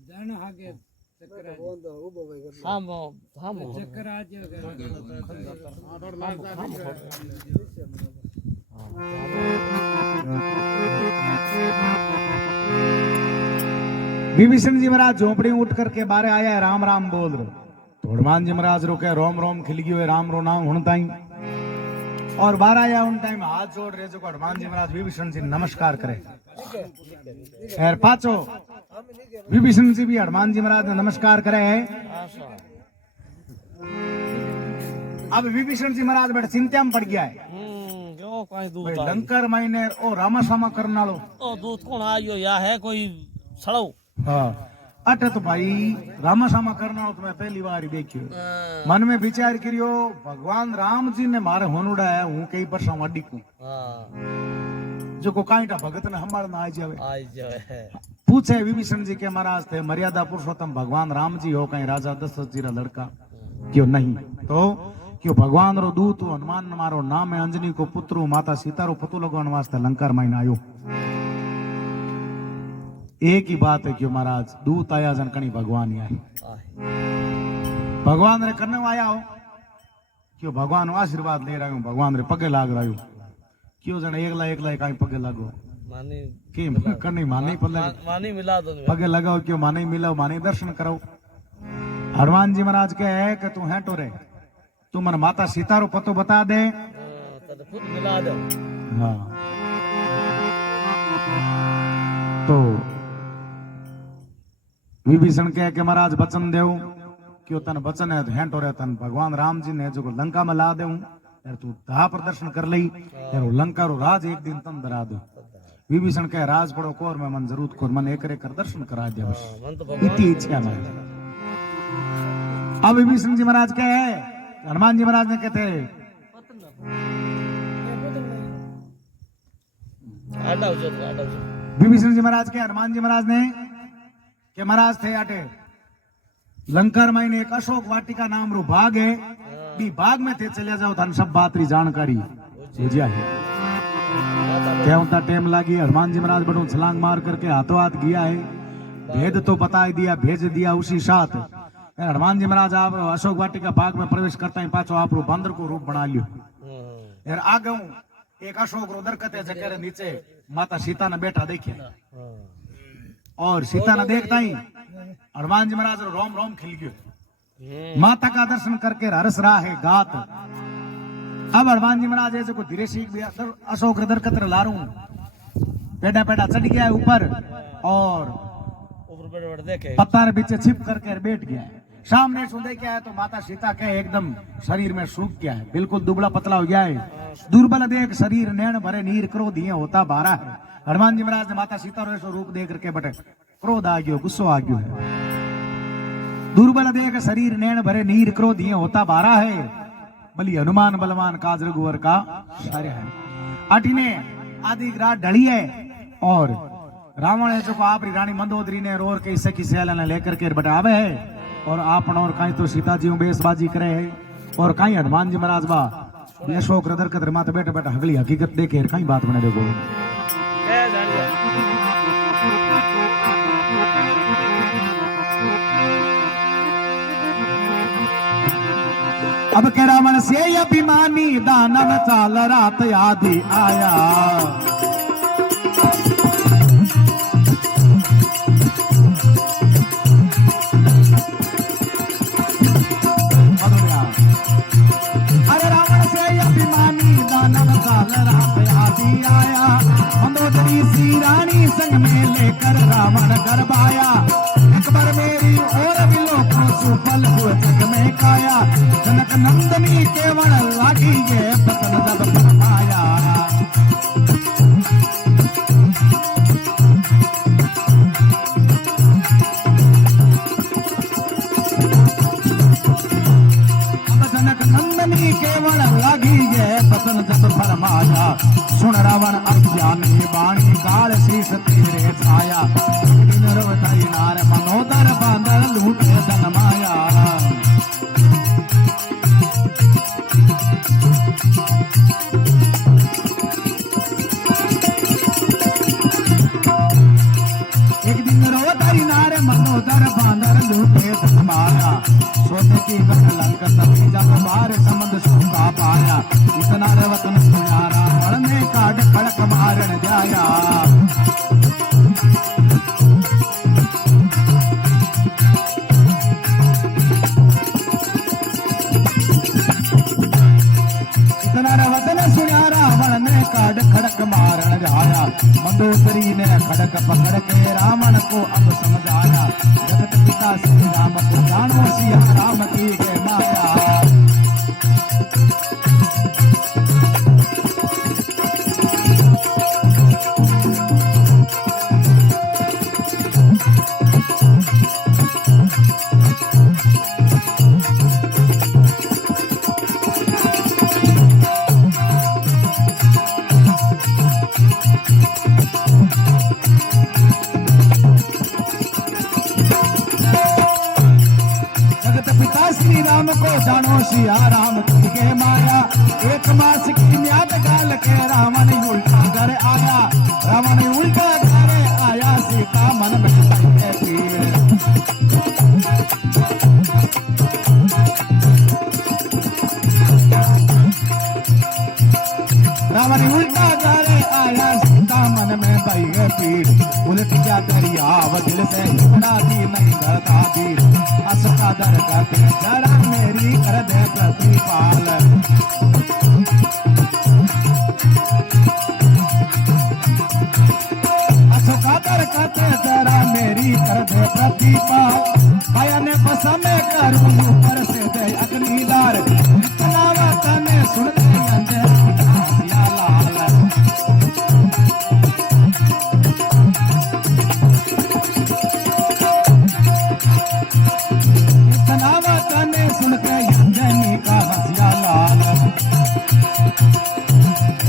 जानो आगे चक्कर हाँ हाँ चक्कर आ विभीषण जी महाराज झोपड़ी उठ करके बारे आया, राम राम बोल रहे। तो हनुमान जी महाराज रोके रोम रोम खिल गयो राम रो नाम हुणता ही और बाहर आया उन टाइम हाथ जोड़ रहे जो हनुमान जी महाराज विभीषण जी नमस्कार करे। खैर पाचो विभीषण जी भी हनुमान जी महाराज ने नमस्कार करे। अब विभीषण जी महाराज बड़े चिंता में पड़ गया है, जो कोई दूध लंकर मायने ओ रामासामा करना लो ओ दूध कौन आयो या है कोई सड़ो। हाँ अट तो भाई रामासामा करना हो तो मैं पहली बार ही देखियो। मन में विचार करियो भगवान राम जी ने मारे होनुड़ा है हूँ कई परसा अड्डी को जो को काईटा भगत ने हमारे ना आई जावे। पूछे विभीषण जी के महाराज थे मर्यादा पुरुषोत्तम भगवान राम जी हो कहीं राजा दशरथ जी रा लड़का क्यों नहीं, तो क्यों भगवान रो दूत हनुमान मारो नाम है अंजनी को पुत्र माता सीता रो पतो लगवान वास्ते लंकार माइन आयो। एक ही बात है क्यों महाराज दूत आया जन कणी भगवान ही आए, भगवान रे करने आया हो क्यों भगवान आशीर्वाद ले रहा हूं, भगवान रे पगे लाग रहा हूं क्यों जन एकला एकला कहीं पगे लागो मानी के करनी माने मानी मिला दो पगे लगाओ क्यों माने मिलाओ माने दर्शन कराओ। हनुमान जी महाराज कहे है कि तू है टोरे तू मन माता सीता रो पतो बता दे तो खुद मिला दो। हाँ तो विभीषण कहे कि महाराज वचन देव क्यों तन वचन है तो हेंटो रे तन भगवान राम जी ने जो लंका में ला देऊं यार तू धा प्रदर्शन कर लई यार लंका रो राज एक दिन तन दरा दो। विभीषण कहे राज पड़ो कोर में मन जरूर कोर मन एक कर दर्शन करा दे बस इतनी इच्छा है। अब विभीषण जी महाराज कहे हनुमान जी महाराज ने कहते विभीषण जी महाराज के हनुमान जी महाराज ने के महाराज थे आटे लंकर में एक अशोक वाटिका नाम रो भाग है बी भाग में थे चले जाओ धन सब बात री जानकारी भेजिया है। क्या होता टाइम लगी हनुमान जी महाराज बड़ो छलांग मार करके हाथों हाथ गया है, भेद तो बता दिया भेज दिया उसी साथ। हनुमान जी महाराज आप अशोक वाटिका भाग में प्रवेश करता है पाछो आप बंदर को रूप बना लियो यार आगे एक अशोक रो दरकत है जगह नीचे माता सीता ने बैठा देखे और सीता ने देखता ही हनुमान जी महाराज रोम रोम खिल गयो। माता का दर्शन करके हर्ष रहा है गात। अब हनुमान जी महाराज ऐसे को धीरे सीख दिया अशोक दरकत लारू पेड़ा पेड़ा चढ़ गया है ऊपर और पत्ता पीछे छिप करके बैठ गया है। सामने से देख है तो माता सीता के एकदम शरीर में सूख गया है, बिल्कुल दुबला पतला हो गया है। दुर्बल देख शरीर नैन भरे नीर क्रोध ये होता बारा है। हनुमान जी महाराज ने माता सीता रो रूप देख करके बटे क्रोध आ गयो गुस्सो आ गयो है। दुर्बल देख शरीर नैन भरे नीर क्रोध ये होता बारा है, बलि हनुमान बलवान काज रघुवर का सारे है। अटीने आदि रात ढली है और रावण है जो आप रानी मंदोदरी ने रोर के सखी सहेला ने लेकर के बटावे है और आपन और कहीं तो सीता जी बेसबाजी करे है और कहीं हनुमान जी महाराज बा ये शोक रदर कदर माते बैठे बैठे हगली हकीकत देखे कहीं बात बने देखो क्या जानिए अब के रावण से अभिमानी दानव चाल रात आदि आया अरे रावण से अभिमानी दानव चाल रात आदि आया मंदोदरी सी रानी संग में लेकर रावण गरबाया एक बार मेरी और भी लोगों सुफल हुए जग में काया जनक नंदनी केवल लागी ये बतन जब फरमाया जनक नंदनी केवल लागी ये बतन जब फरमाया सुन रावण अज्ञानी वाणी काल शीश तेरे छाया दिन रवताई नार मनोदर बांदर लूटे धन माया एक दिन रोताई नार मनोदर बांदर लूटे धन माया सोने की लंक सभी जब बार समझ सुखा पाया इतना रवतन सुनारा पढ़ने काट खड़क मारन जाया इतना रवतन सुनारा पढ़ने काट खड़क मारन जाया मंदोदरी ने खड़क पकड़ के रावण को अब समझाया जगत पिता श्री राम को जानो सिया राम की है माया श्री राम को जानो सिया राम की के माया एक मास की म्याद गाल के रावण उल्टा घर आया रावण उल्टा घर आया सीता मन में कहती रावण उल्टा घर आया सीता मन में बही पीर उलट गया दरिया दिल से झगड़ा दी नहीं डरता दी असका दर करते जरा मेरी कर दे प्रतिपाल असका दर करते जरा मेरी कर दे प्रतिपाल भया ने बस में करूं ऊपर से दे अग्निदार इतना वतन सुन ले अंदर सिया लाल सुन के अंजनी का हसिया लाल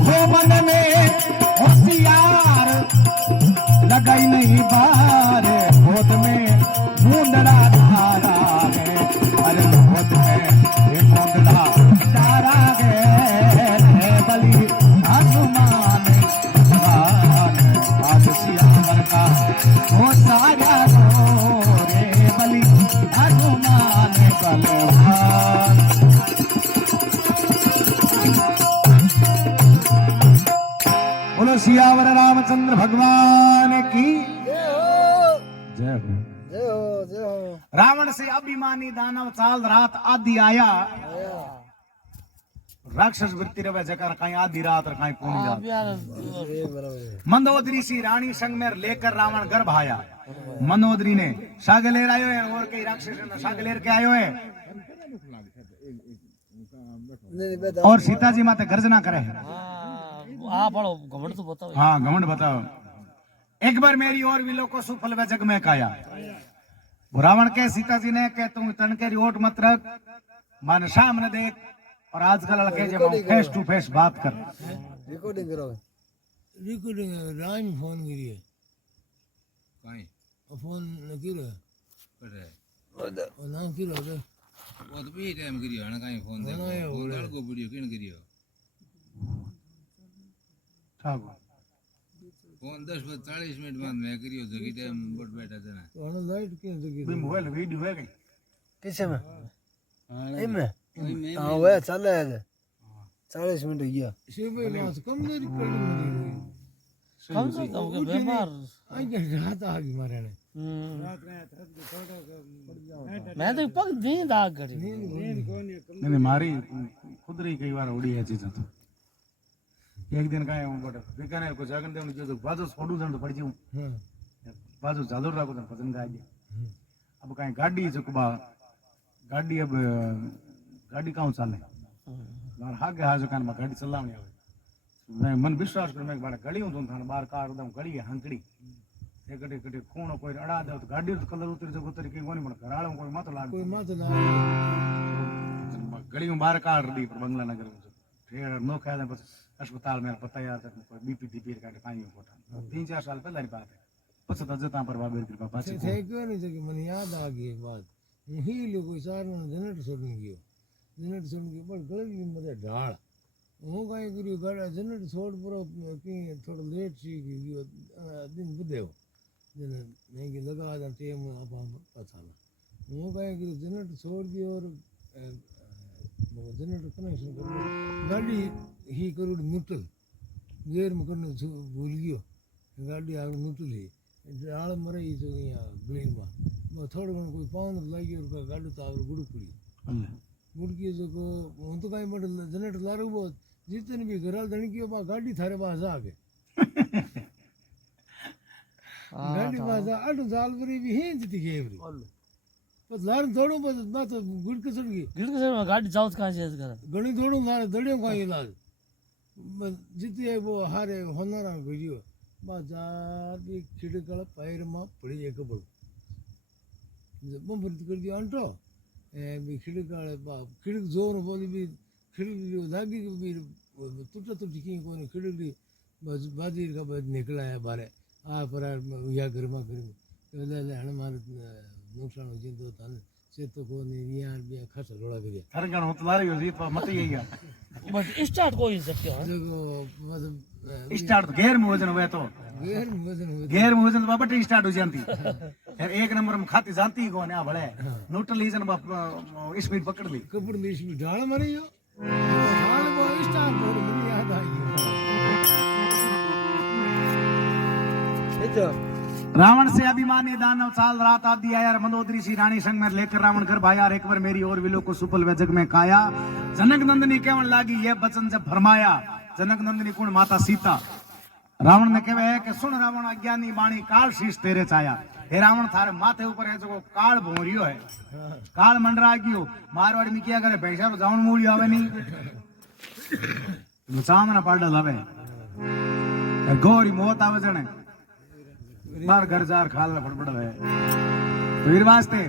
हो मन में होशियार लगाई नहीं बार गोद में मुंडरा धारा है अरे गोद में मुंडरा धारा है बलि हनुमान आज सियावर का हो सारा रे बलि हनुमान बलवान बोलो सियावर रामचंद्र भगवान की जय हो जय हो जय हो जय हो रावण से अभिमानी दानव चाल रात आदि आया राक्षस वृत्ति रवे जकर कहीं आधी रात और कहीं पूरी रात मंदोदरी सी रानी संग में लेकर रावण गर्भ आया मंदोदरी ने सागलेर आयो है और कई राक्षस ने सागलेर के आयो है और सीता जी माते गर्जना करे घमंड तो बताओ हाँ घमंड बताओ एक बार मेरी और विलो को सुफल व जग में काया रावण के सीता जी ने के तुम तन के रिओट मत रख मन सामने देख और आजकल लड़के जब फेस टू फेस बात कर रिकॉर्डिंग करो रिकॉर्डिंग राम फोन करिए કાંઈ ફોન કર્યો કરે ના કર્યો તો ઓ તો બી ટાઈમ કર્યો અને કાંઈ ફોન ના, થયો એવું ફોન રે. દાડકો પડ્યો કેણ કર્યો ઠાકોર ફોન 10:40 માં મેં કર્યો તો કે ટાઈમ બટ બેઠા હતા ને તો આને લાઈટ કેમ જગી ભાઈ મોબાઈલ વિડિયો હે કઈ किसे में इनमें हाँ वह चल रहा है 40 मिनट गया શિવભાઈ માસ કમજોરી પડી નથી કમ સે કમ કે બીમાર આ કે રાત આવી મારે ને मैं तो पग नींद आ गई नहीं मारी खुद रही कई बार उड़ी है चीज तो एक दिन का हूं बट बीकानेर को जागन देवन जो बाजू छोड़ू जण तो पड़ जाऊं હા बाजू चालू रखो तो पसंद का अब कहीं गाड़ी चुकबा गाड़ी अब गाड़ी कहाँ चाले मार हागे हाजो कान में गाड़ी चलावनी आवे मैं मन विश्वास कर मैं बाड़ा गड़ी हूं तो थाने बाहर कार एकदम गड़ी है हंकड़ी एक गड़ी गड़ी खूणो कोई अड़ा दे तो गाड़ी तो कलर उतरी जगो उतरी कहीं कोनी पण घराळो कोई मत लाग કોઈ માથે ના गली में बाहर कार दी पर बंगला नगर में फिर नो खाया था बस अस्पताल में पता यार तक कोई बीपी टीपी का पानी कोटा 3-4 साल पहले की बात है પછી તો જતા પર બાબેર કૃપા પાછી થઈ ગયો ને તો કે મને યાદ આ ગઈ એક વાત હું હી લોકો સારનો જનરેટ છોડી ગયો જનરેટ છોડી ગયો પણ ગળી મને ઢાળ હું કાંઈ કર્યું ગાડા જનરેટ છોડ પૂરો કઈ થોડો લેટ સી ગયો દિન બધેવો જેને મેં કે લગા હતા ટેમ આપા પાછા હું કાંઈ કર્યું જનરેટ છોડ ગયો और જનરેટ કનેક્શન કર્યું ગાડી ही करोड़ न्यूट्रल गेर में करने भूल गयो गाड़ी आगे न्यूट्रल ही डाल मरे ही तो यहाँ ग्लेन में थोड़ा घणो कोई पावन लगी और गाड़ी तो आगे गुड़ पड़ी गुड़की जो को હું તો કાંઈ માટે જનરેટર લારું બહુ જીતને બી ઘરાલ ધણકીઓ બા ગાડી થારે પાસ આગે ગાડી પાસ આટું સાલ ભરી બી હિંચ થી ગેવરી પણ લાર થોડું બસ ના તો ગુડકે ચડ ગઈ गिर के में गाड़ी जाओ कहां से कर ઘણી થોડું મારે દડિયો કોઈ ઇલાજ જીતી वो हारे होनारा गयो बाजार खिड़कल पैर में पड़ी जाए कपड़ बंबर कर दिया अंटो ए खिड़कल खिड़क जोर बोली भी खिड़क लागी भी टूटा टूटी की कोई खिड़क बाजीर का बाद निकला है बारे आ पर या घर में ले हमारे नुकसान हो जिंदो ताने से तो को नहीं यार भी खासा रोड़ा गया थरगण होत लारी हो जीत मत ही गया बट स्टार्ट कोई सकते हो देखो मतलब स्टार्ट तो गेर में वजन हुए तो गैर वजन हो गेर में वजन बाबा टी स्टार्ट हो जानती यार एक नंबर में खाती जानती को ना भले न्यूट्रल लीजन स्पीड पकड़ ली कपड़ लीश में ढाल मारी हो ढाल वो स्टार बोर्ड मुझे याद आई रावण से अभिमानी दानव चाल रात आदि आया मंदोदरी सी रानी संग में लेकर रावण घर भाया एक बार मेरी और विलो को सुपल वे जग में काया जनक नंदनी केवल लागी ये बचन जब फरमाया जनक नंदनी कुण माता सीता रावण ने कहे है कि सुन रावण अज्ञानी बाणी काल शीश तेरे छाया हे रावण थारे माथे ऊपर है जो काल भोरियो है काल मंडरा गयो मारवाड़ी में क्या करे भैंसा तो जावन मूली आवे नहीं सामने पाडल आवे गोरी मौत आवे जने बार घर जार खाल फड़फड़ है वीर वास्ते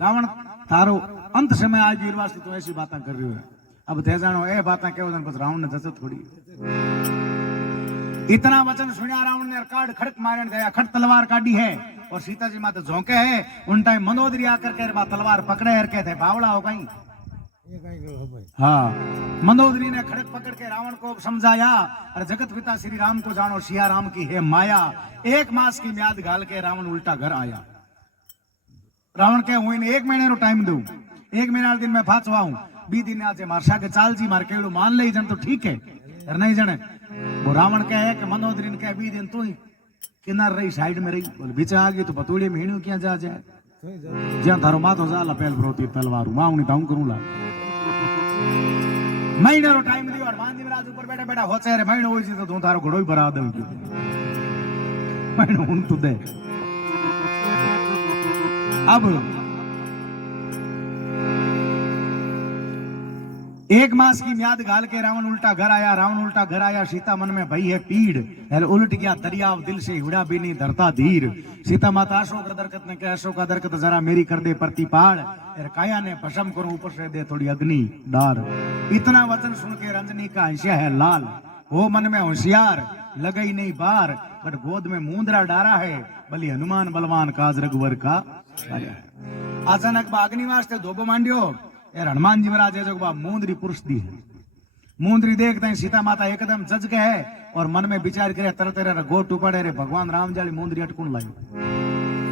रावण थारो अंत समय आज वीर वास्ते तो ऐसी बातें कर रही है अब थे जानो ए बातें केव जन बस रावण ने जसे थोड़ी इतना वचन सुनिया रावण ने काट खड़क मारन गया खट तलवार काटी है और सीता जी माते झोंके है उन टाइम मंदोदरी आकर के बा तलवार पकड़े हर कहते बावड़ा हो गई ये कहीं करो भाई हाँ मंदोदरी ने खड़क पकड़ के रावण को समझाया और जगत पिता श्री राम को जानो सिया राम की है माया 1 मास की म्याद घाल के रावण उल्टा घर आया रावण के हुई ने 1 महीने रो टाइम दू 1 महीना दिन में फाचवा हूं 20 दिन आज मारशा के चाल जी मार केड़ो मान ले जन तो ठीक है और नहीं जने वो रावण कहे कि मंदोदरी ने कहे 20 दिन तू ही किनार रही साइड में रही बोले बीच आ गई तो बतूड़ी में हिणू क्या जा जाए ज्यां थारो माथो जाला पहल प्रोती तलवार माउनी ताऊ करूं ला महीने रो टाइम दियो और मांदी महाराज ऊपर बैठा बैठा होचे रे महीनो होई जी तो तू थारो घोड़ो ही भरा दऊ महीनो उन तू दे अब 1 मास की म्याद घाल के रावण उल्टा घर आया सीता मन में भई है पीड़ उलट गया दरियाव दिल से हुड़ा भी नहीं धरता धीर सीता माता अशोक दरकत ने कहा अशोक का दरकत जरा मेरी कर दे प्रतिपाड़ काया ने भस्म करूं ऊपर से दे थोड़ी अग्नि डार इतना वचन सुन के रंजनी का हंसिया है लाल वो मन में होशियार लगई नहीं बार, बट गोद में मूंदरा डारा है, भली हनुमान बलवान काज रघुवर का कार्य है। अचानक बागनी वास्ते धोबो मांडियो यार हनुमान जी महाराज जो बा मूंदरी पुरुष दी है। मूंदरी देखते हैं सीता माता एकदम जज के है और मन में विचार करे तरत रे गोट उपाड़े रे भगवान राम जाली मूंदरी अटकुन लाई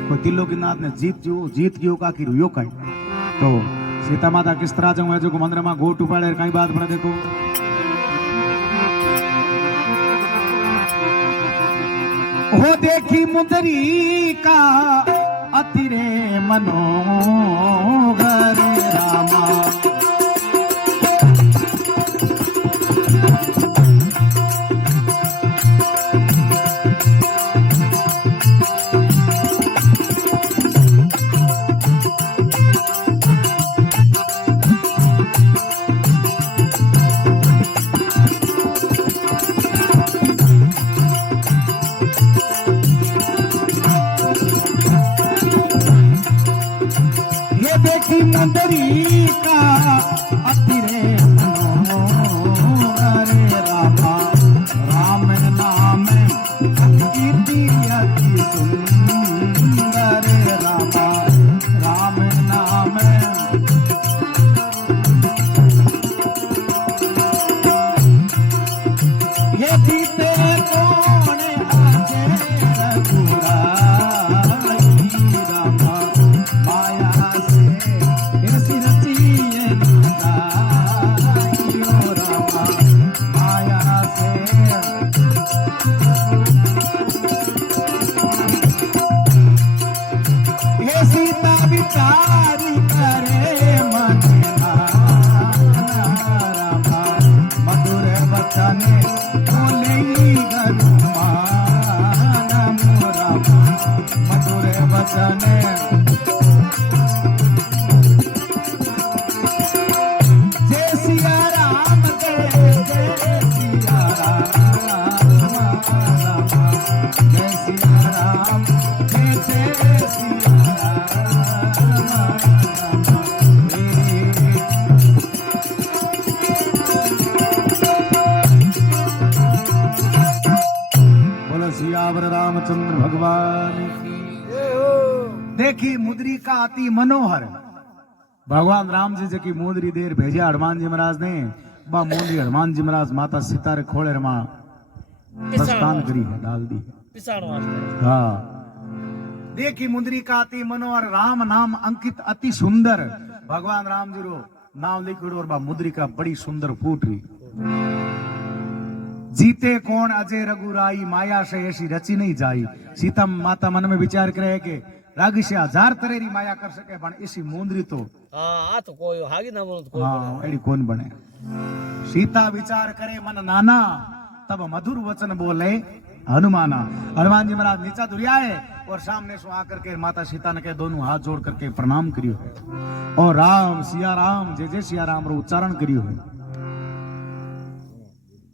कोई तिल्लो की नाथ ने जीत गयो का की रुयो कई। तो सीता माता किस तरह जो जो मंदिर में गोट उपाड़े कई बात बने देखो। हो देखी मुंदरी का अतिरे मनोहर रामा, मुंदरी का अतिरे मनोहर रामा, राम नाम अति सुंदर रामा, राम नाम ये जीते कौन आजे रघुराई रामा, माया से ऐसी रची ये नाई ओ रामा, माया से ये सीता विचारी करे मन रामा, मधुर वचन बोले हनुमान रामा, मधुर वचन जय सिया राम जय सिया राम, जय सिया राम जय सिया बोलो सियावर रामचंद्र भगवान। देखी मुद्री का अति मनोहर भगवान राम जी की मुद्री देर भेजा हनुमान जी महाराज ने बा मुद्री हनुमान जी महाराज माता सीता रे खोले रमा प्रस्थान करी है डाल दी पिसाण वास्ते। हाँ देखी मुद्री का अति मनोहर राम नाम अंकित अति सुंदर, भगवान राम जी रो नाम लिखिड़ो और बा मुद्री का बड़ी सुंदर फूट रही। जीते कौन अजय रघुराई, माया से ऐसी रची नहीं जाई। सीता माता मन में विचार करे कि रागी से 1000 तरेरी माया कर सके पण इसी मुंदरी तो हाँ तो कोई हागी ना बोलो तो कोई हाँ एडी कौन बने। सीता विचार करे मन नाना, तब मधुर वचन बोले हनुमाना। हनुमान जी महाराज नीचा दुरियाए और सामने से आकर के माता सीता ने के दोनों हाथ जोड़ करके प्रणाम करियो है और राम सिया राम जय जय सिया राम रो उच्चारण करियो है।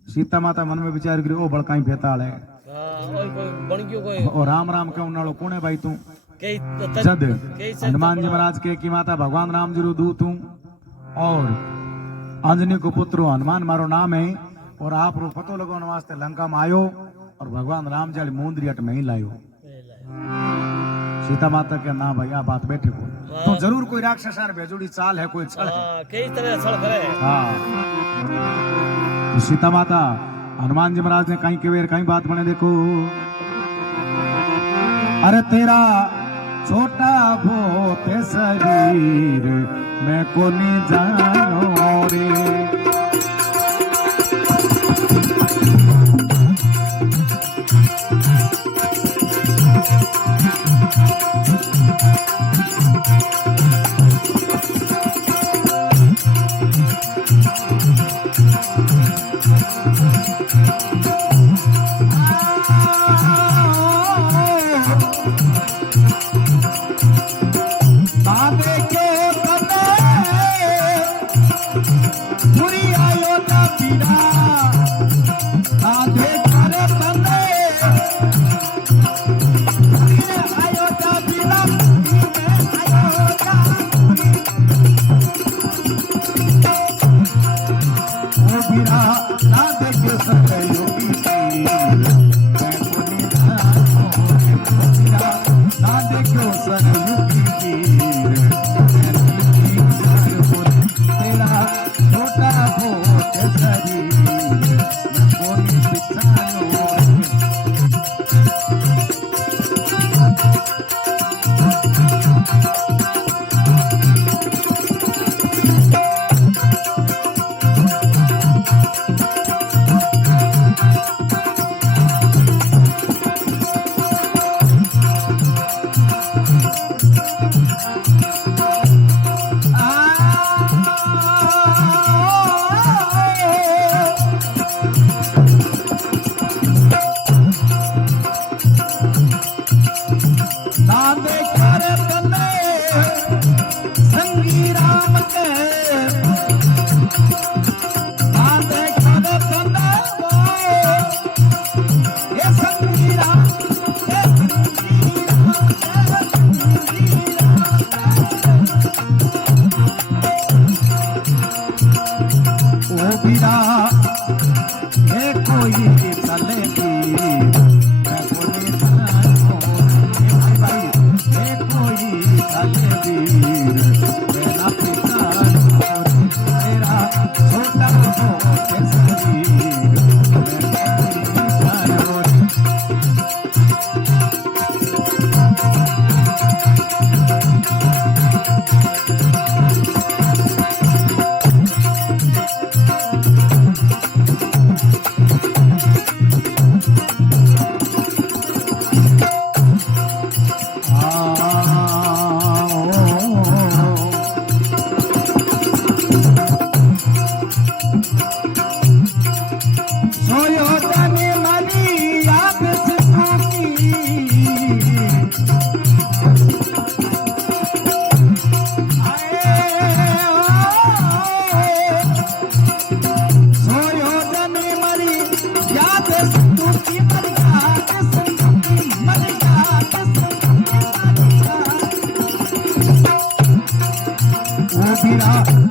सीता माता मन में विचार करियो ओ बड़काई बेताल है कोई बन गयो कोई और राम राम के उन्नालो कोण है भाई तू कई जद हनुमान जी महाराज के की माता भगवान राम जी रो दूत हूं और अंजनी को पुत्र हनुमान मारो नाम है और आप रो पतो लगाने वास्ते लंका में आयो और भगवान राम जी मुंदरी अट में ही लायो। सीता माता के ना भैया बात बैठे को तो जरूर कोई राक्षस भेजोड़ी चाल है कोई छल है कई तरह छल करे। हाँ तो सीता माता हनुमान जी महाराज ने कहीं केवेर कहीं बात बने देखो। अरे तेरा छोटा बहुत शरीर मैं को नहीं जानो रे, ना देखे सके ना देखो सरयुगी तीर तेरा छोटा भोज शरीर कोई पिछानो संगी राम के आंधे खाने तंदे ये संगी राम ओ बिना ये कोई चलेगी मैं बोले भाई ये कोई चलेगी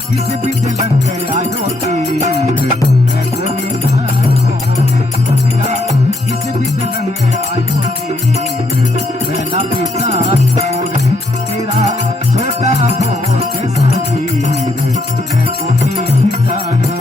किसी भी लग आयो तीर किसी भी लग आयो तीर ना पिता तेरा छोटा भोज शरीर मैं कोई जानो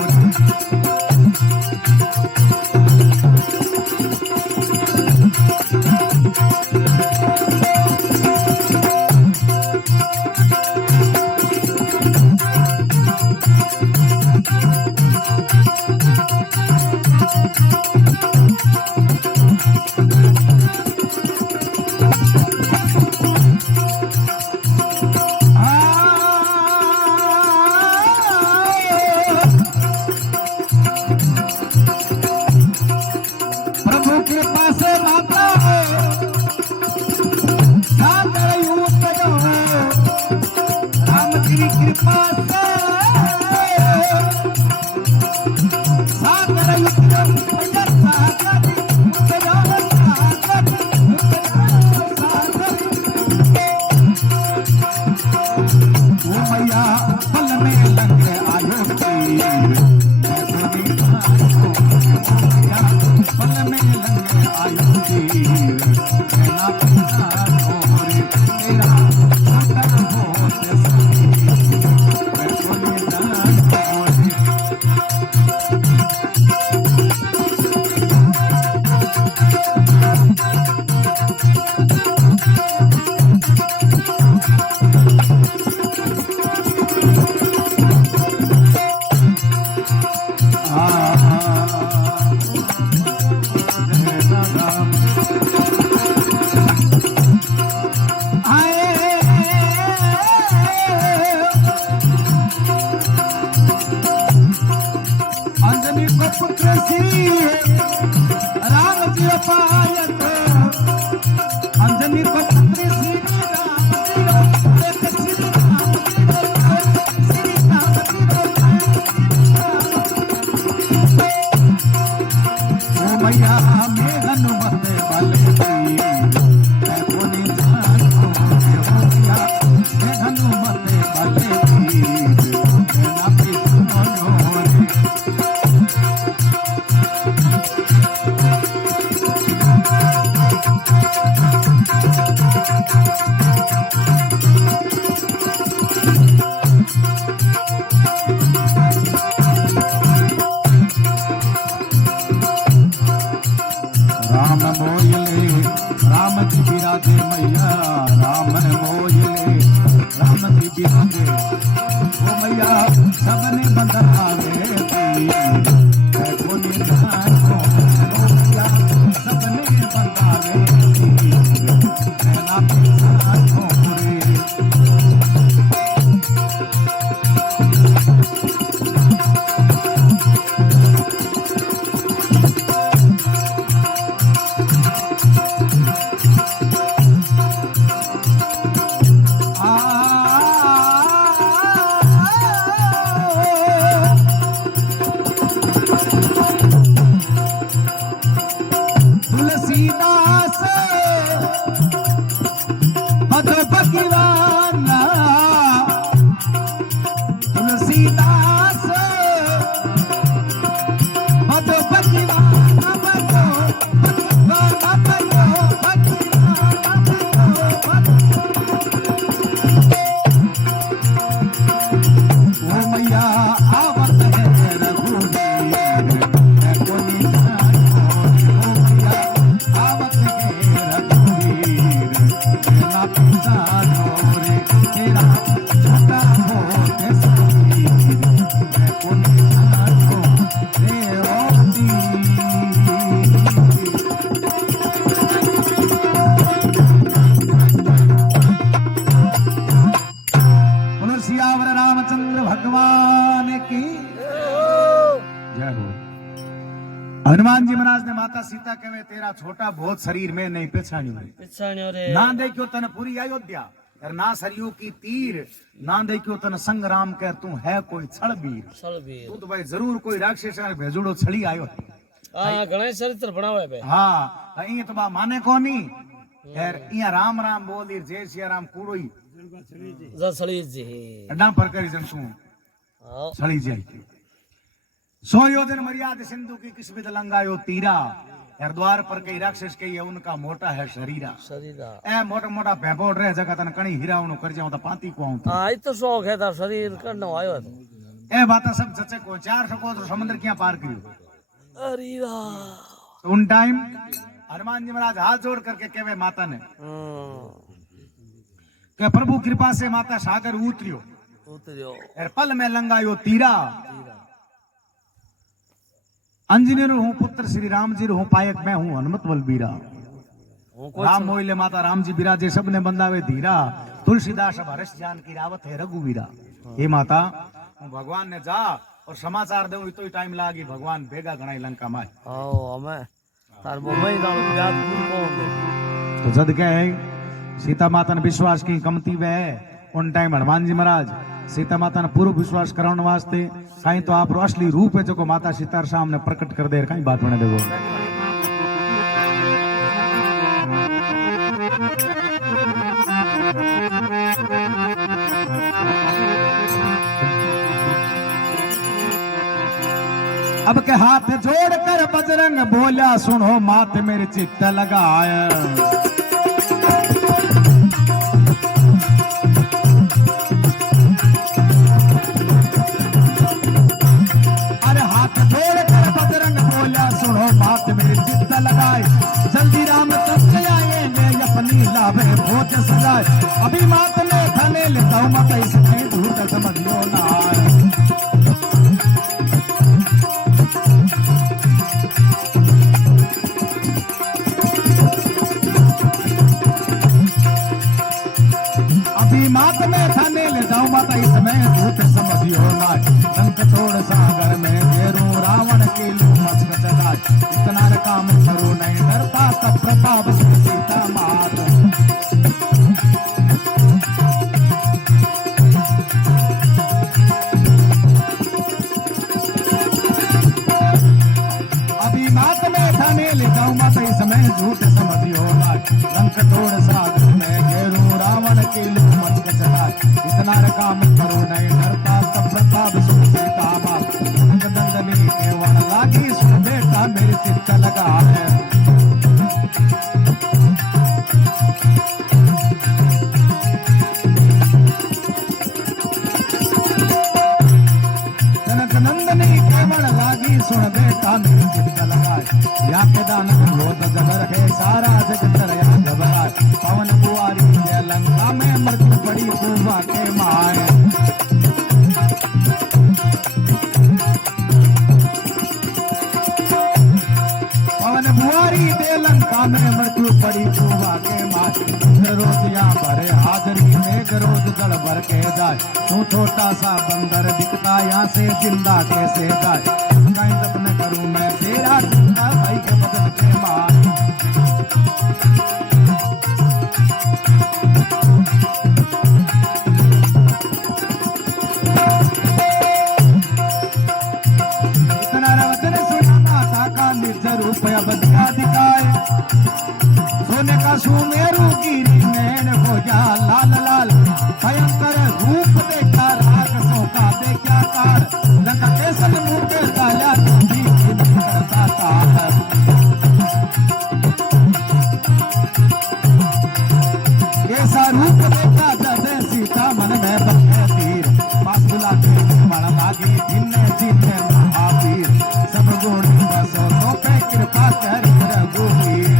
पुत्र श्री राम जी पायत अंजनी को पुत्र श्री मैया में हनुमत बल राम जी बिराजे मैया राम मोहिले राम जी बिराजे ओ मैया सबने बंधावे कोनी नाको ओ मैया सबने बंधावे ना नाको रे तुलसीदास मधु भगवाना तुलसीदास मधु भगवाना ओ मैया आवत है रघुवीर कोनी आवत है रघुवीर ना पिसानो रे तेरा छोटा होत समीर कोनी सानो रे ओती सियावर रामचंद्र भगवान की जय हो। हनुमान जी महाराज ने माता सीता कहे तेरा छोटा बहुत शरीर में नहीं पहचानी पिछाणियो रे ना देखियो तन पूरी अयोध्या और ना सरयू की तीर ना देखियो तन संग्राम कर तू है कोई छड़बीर सलबीर तू तो भाई जरूर कोई राक्षस भेजुड़ो छड़ी आयो आ घणे चरित्र बनावे बे हाँ ये तो बा माने कोनी यार इया राम राम बोल जय सिया राम कूड़ोई जसली जी अड्डा पर करी जन तू आओ छड़ी जाई सो योजन मर्याद सिंधु की किस्मत लंगायो तीरा यार द्वार पर कई राक्षस के ये उनका मोटा है शरीरा शरीरा ए मोटा मोटा भैपोड़ रहे जगह तन कणी हीरावणो कर जाऊं तो पाती को आऊं आ ई तो शौक है ता शरीर करनो आयो तो ए बात सब सच्चे को 4 सको तो समुद्र क्या पार करियो अरे रा तो उन टाइम हनुमान जी महाराज हाथ जोड़ करके कहवे माता ने कि प्रभु कृपा से माता सागर उतरियो उतरियो यार पल में लंगायो तीरा अंजनी हूँ पुत्र श्री राम जी हूँ पायक मैं हूँ हनुमत बलबीरा राम मोहिले माता राम जी बिराजे सबने बंदावे धीरा तुलसीदास अब हर्ष जान की रावत है रघुवीरा हे माता हूँ भगवान ने जा और समाचार दे तो टाइम लागी भगवान भेगा गणाई लंका में आओ हमें तार मुंबई नाल याद पूरी कौन दे तो जद गए सीता माता ने विश्वास की कमती वे उन टाइम हनुमान जी महाराज सीता माता ने पूर्व विश्वास कराने वास्ते कहीं तो आप असली रूप है जो को माता सीता सामने प्रकट कर दे कहीं बात बने देखो अब के हाथ जोड़कर बजरंग बोला सुनो मात मेरे चित्त लगाया लगाए जल्दी राम तब आएंगे अपनी लाभे भोज सजाए अभी मात ने धने लेता हूँ मत इसमें दूर समझियो ना अभी मात में धने लेता हूँ मत इसमें दूर समझियो ना संक तोड़ सागर में घेरू रावण के लू मस्क चलाए इतना काम करो नहीं डरता तब प्रताप से सीता मात अभी मात में थाने ले जाऊं मत इसमें झूठ समझियो ना लंक तोड़ सागर में घेरू रावण के लू मस्क चलाए इतना काम करो नहीं डरता तब प्रताप से सीता मात दंडनी केवल लागी सुन बेटा मेरे चित्त लगा है जनक नंदनी केवल लागी सुन बेटा मेरे चित्त लगा या के दान क्रोध जबर है सारा जग तरया जबर कुआ के माय पवन बुआरी दे लंका में मृत्यु पड़ी कुआ के माय रोज यहाँ भरे हाजरी में रोज जल भर के जाए तू छोटा सा बंदर दिखता यहाँ से जिंदा कैसे जाए कहीं जतन करूं मैं तेरा जिंदा भाई के बदन के मार रुपया बदला दिखाए सोने का सुमेरु गिरी नैन हो जा लाल लाल भयंकर रूप देखा राक्षसों का देखा काल लंका के सन्मुख गाया जी करता काल ऐसा रूप देखा जब सीता मन में बने तीर पास बुला के बड़ा भागी जिन्ने जिन्ने महावीर सब गुण बसो तो पे कृपा कर रघुवीर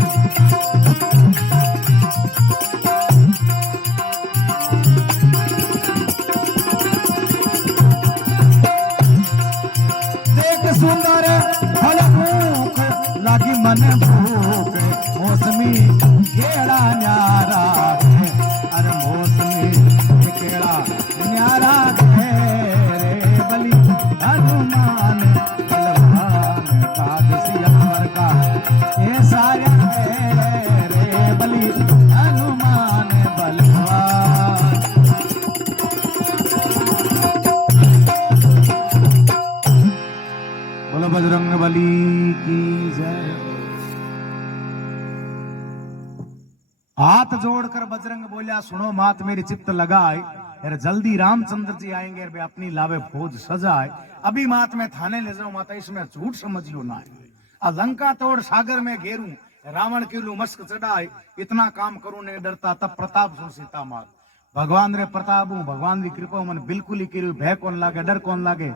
देख सुंदर फल भूख लागी मन भूख मौसमी केड़ा न्यारा अरे मौसमी केड़ा न्यारा रे बलि हनुमान बलवान कादसियावर का ये सारे रे बलि हनुमान बलवान बोलो बजरंग बली की जय। हाथ जोड़कर बजरंग बोलिया सुनो मात मेरी चित्त लगाए अरे जल्दी रामचंद्र जी आएंगे अरे अपनी लावे फौज सजाए अभी मात में थाने ले जाऊं माता इसमें झूठ समझियो ना लंका तोड़ सागर में घेरूं रावण के लू मस्क चढ़ाए इतना काम करूं नहीं डरता तब प्रताप सु सीता मार भगवान रे प्रताप हूं भगवान की कृपा मन बिल्कुल ही करू भय कौन लागे डर कौन लागे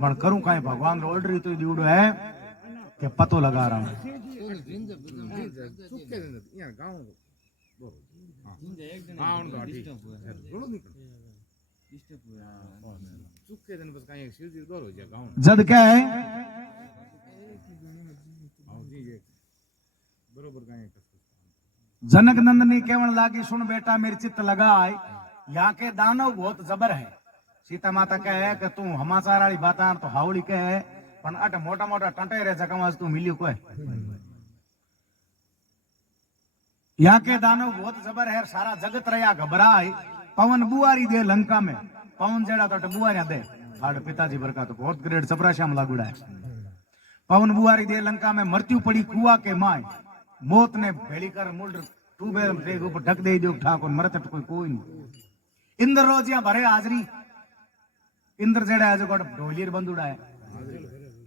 पण करूं कहीं भगवान रो ऑर्डर तो दीवड़ो है कि पतो लगा रहा हूं जद क्या है जनक नंदनी केवल लागी सुन बेटा मेरी चित्त लगाए यहाँ के दानव बहुत जबर है सीता माता कहे कि तू हमाचार वाली बात तो हावड़ी कहे पण अट मोटा मोटा टंटे रे जगह तू मिलियो कोई यहाँ के दानव बहुत जबर है सारा जगत रहा घबराए पवन बुआरी दे लंका में पवन जेड़ा तो बुआरिया दे हाड़ पिताजी बरका तो बहुत ग्रेट चपराश्याम लागुड़ा है पवन बुआरी दे लंका में मृत्यु पड़ी कुआ के माय मौत ने भेड़ी कर मुंड टूबेल के ऊपर ढक दे जो ठाकुर मरत तो कोई नहीं इंद्र रोजिया भरे हाजरी इंद्र जेड़ा है जो ढोलियर बंदुड़ा है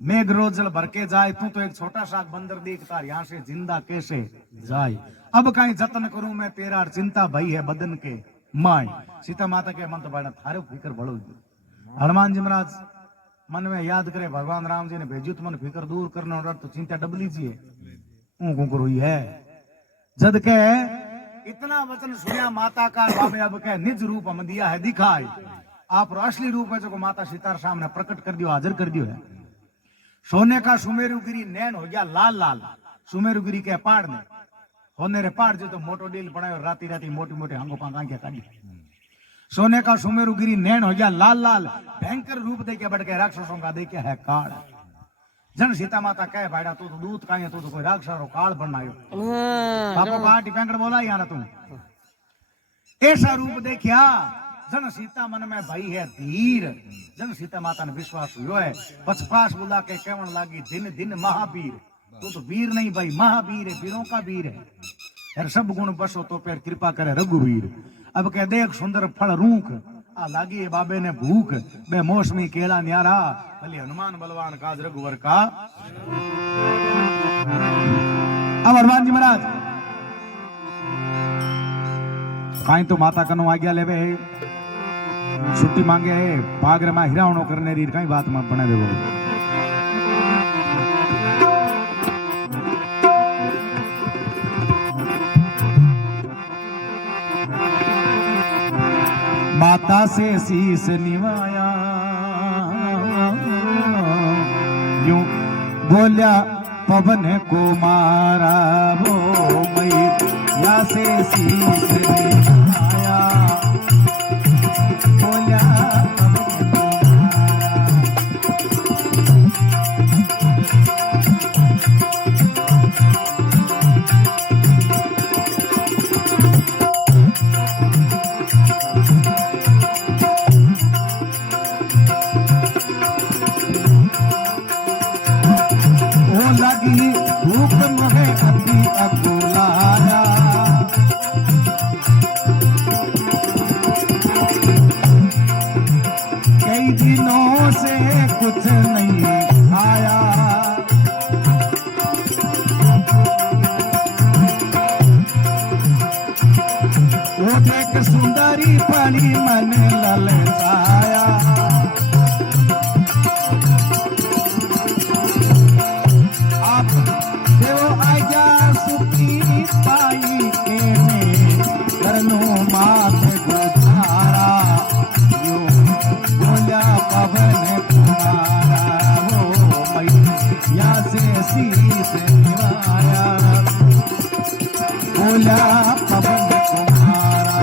मेघ रोज जल भर के जाए तू तो एक छोटा सा बंदर देखता यहाँ से जिंदा कैसे जाए अब कहीं जतन करूं मैं तेरा चिंता भई है बदन के माय सीता माता के मन तो बड़ा थारे फिकर बड़ो हनुमान जी महाराज मन में याद करे भगवान राम जी ने भेजू तो मन फिकर दूर करना तो चिंता डबली जी हुई है जद के इतना वचन सुनिया माता का बाबे अब के निज रूप हम दिया है दिखाए आप असली रूप है जो माता सीता सामने प्रकट कर दियो हाजिर कर दियो है सोने का सुमेरुगिरी नैन हो गया लाल लाल सुमेरुगिरी के पहाड़ ने होने रे पहाड़ जो तो मोटो डील बनायो राती राती मोटी मोटी हंगो पांगा काटी सोने का सुमेरुगिरी नैन हो गया लाल लाल भयंकर रूप देखे बढ़ के राक्षसों का देखे है काल जन सीता माता कहे भाईडा तू तो दूध का तो कोई राक्षस काल बनायो पापा पार्टी पैंकड़ बोला यार तुम ऐसा रूप देखिया जन सीता मन में भई है धीर जन सीता माता ने विश्वास हुआ है पचपास बुला के केवल लागी दिन दिन महावीर तू तो वीर नहीं भाई महावीर है वीरों का वीर है यार सब गुण बसो तो फिर कृपा करे रघुवीर अब कह देख सुंदर फल रूख आ लागी है बाबे ने भूख बे मौसमी केला न्यारा भले हनुमान बलवान काज रघुवर का अब हनुमान जी महाराज कहीं तो माता कनो आज्ञा लेवे छुट्टी मांगे है पागर में हिरावणो करने री कहीं बात मत बने देवो माता से शीस निवाया, यूं बोलिया पवन को मारा वो मैया से शीस निवाया, बोलिया पवन को लगी भूख महे अति अकुलाया, कई दिनों से कुछ नहीं खाया, वो देख सुंदरी पड़ी मन ललचाया, देव आज्ञा सुखी पाई के करनो मात गुजारा, यूं बोला पवन कुमारा वो मैया से शीस निवाया, बोला पवन कुमारा।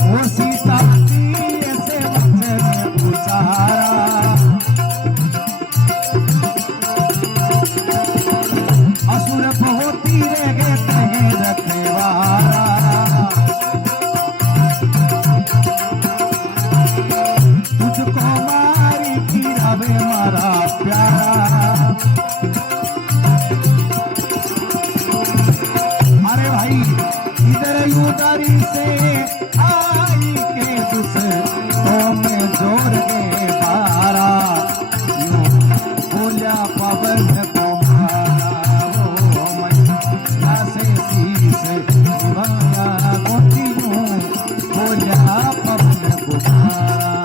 वो सीता जी ऐसे वचन उचारा, असुर होती रह गए तहे रखवारा, तुझको मारी फिरावे मारा प्यारा, अरे भाई इधर उदारी से आई के दुश्मनों में जोर के बारा, यूं बोला पवन कुमारा वो मैया से शीस निवाया, गोती यूं बोला पवन कुमारा।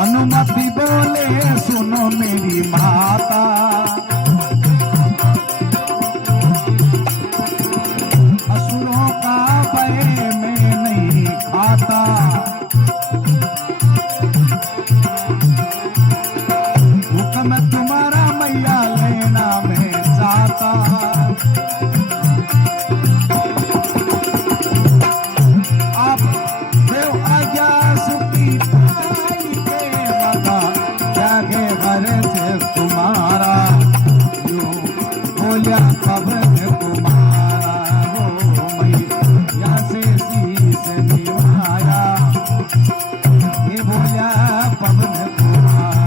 अनुमति बोले सुनो मेरी माता, असुरों का भय मैं नहीं खाता, हुक्म तुम्हारा मैया लेना मैं चाहता, आप देव आज्ञा सुखी जागे घर से तुम्हारा, यूं बोलिया पवन कुमारा वो मैया से शीस निवाया, ये बोलिया पवन कुमारा।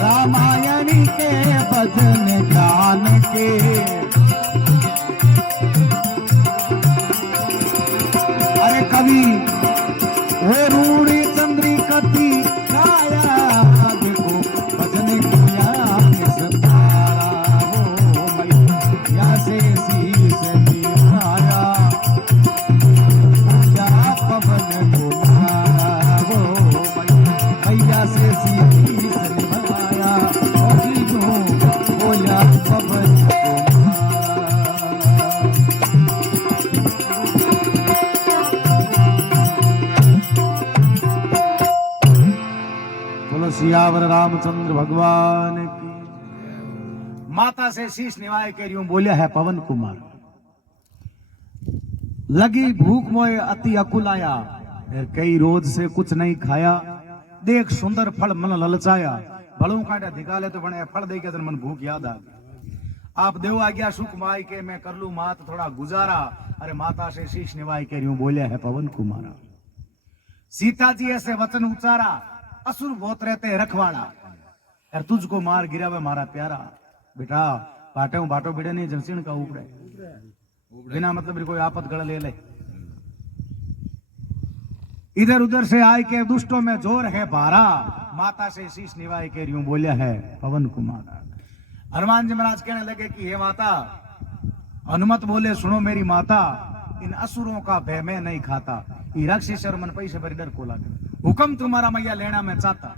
रामायणी के भजन ज्ञान के अरे कवि वो रूढ़ी चंद्री कति गाया देखो भजन किया किस तारा वो मैया से शीस निभाया पूजा पवन कुमारा वो मैया से शीस निभाया बोला सियावर रामचंद्र भगवान की। माता से शीश निवाय के यूं बोलिया है पवन कुमार, लगी भूख मोए अति अकुलाया, कई रोज से कुछ नहीं खाया, देख सुंदर फल मन ललचाया, फलों कांटे दिखाले तो बने फल दे के मन भूख याद आ गई। आप देव आज्ञा सुख माई के मैं कर लू मात थोड़ा गुजारा, अरे माता से शीश निवाय के यूं बोलिया है पवन कुमारा। सीता जी ऐसे वचन उचारा, असुर बहुत रहते रखवाड़ा, यार तुझको मार गिरावे मारा प्यारा, बेटा बाटो बाटो बिड़े नहीं जमसीन का उपड़े, बिना मतलब कोई आपत गढ़ ले ले। इधर उधर से आए के दुष्टों में जोर है बारा, माता से शीश निवाय के यूं बोलिया है पवन कुमार। हनुमान जी महाराज कहने लगे कि हे माता, हनुमत बोले सुनो मेरी माता, इन असुरों का भय मैं नहीं खाता, ये राक्षस और मन पैसे पर डर को लगे, हुक्म तुम्हारा मैया लेना मैं चाहता,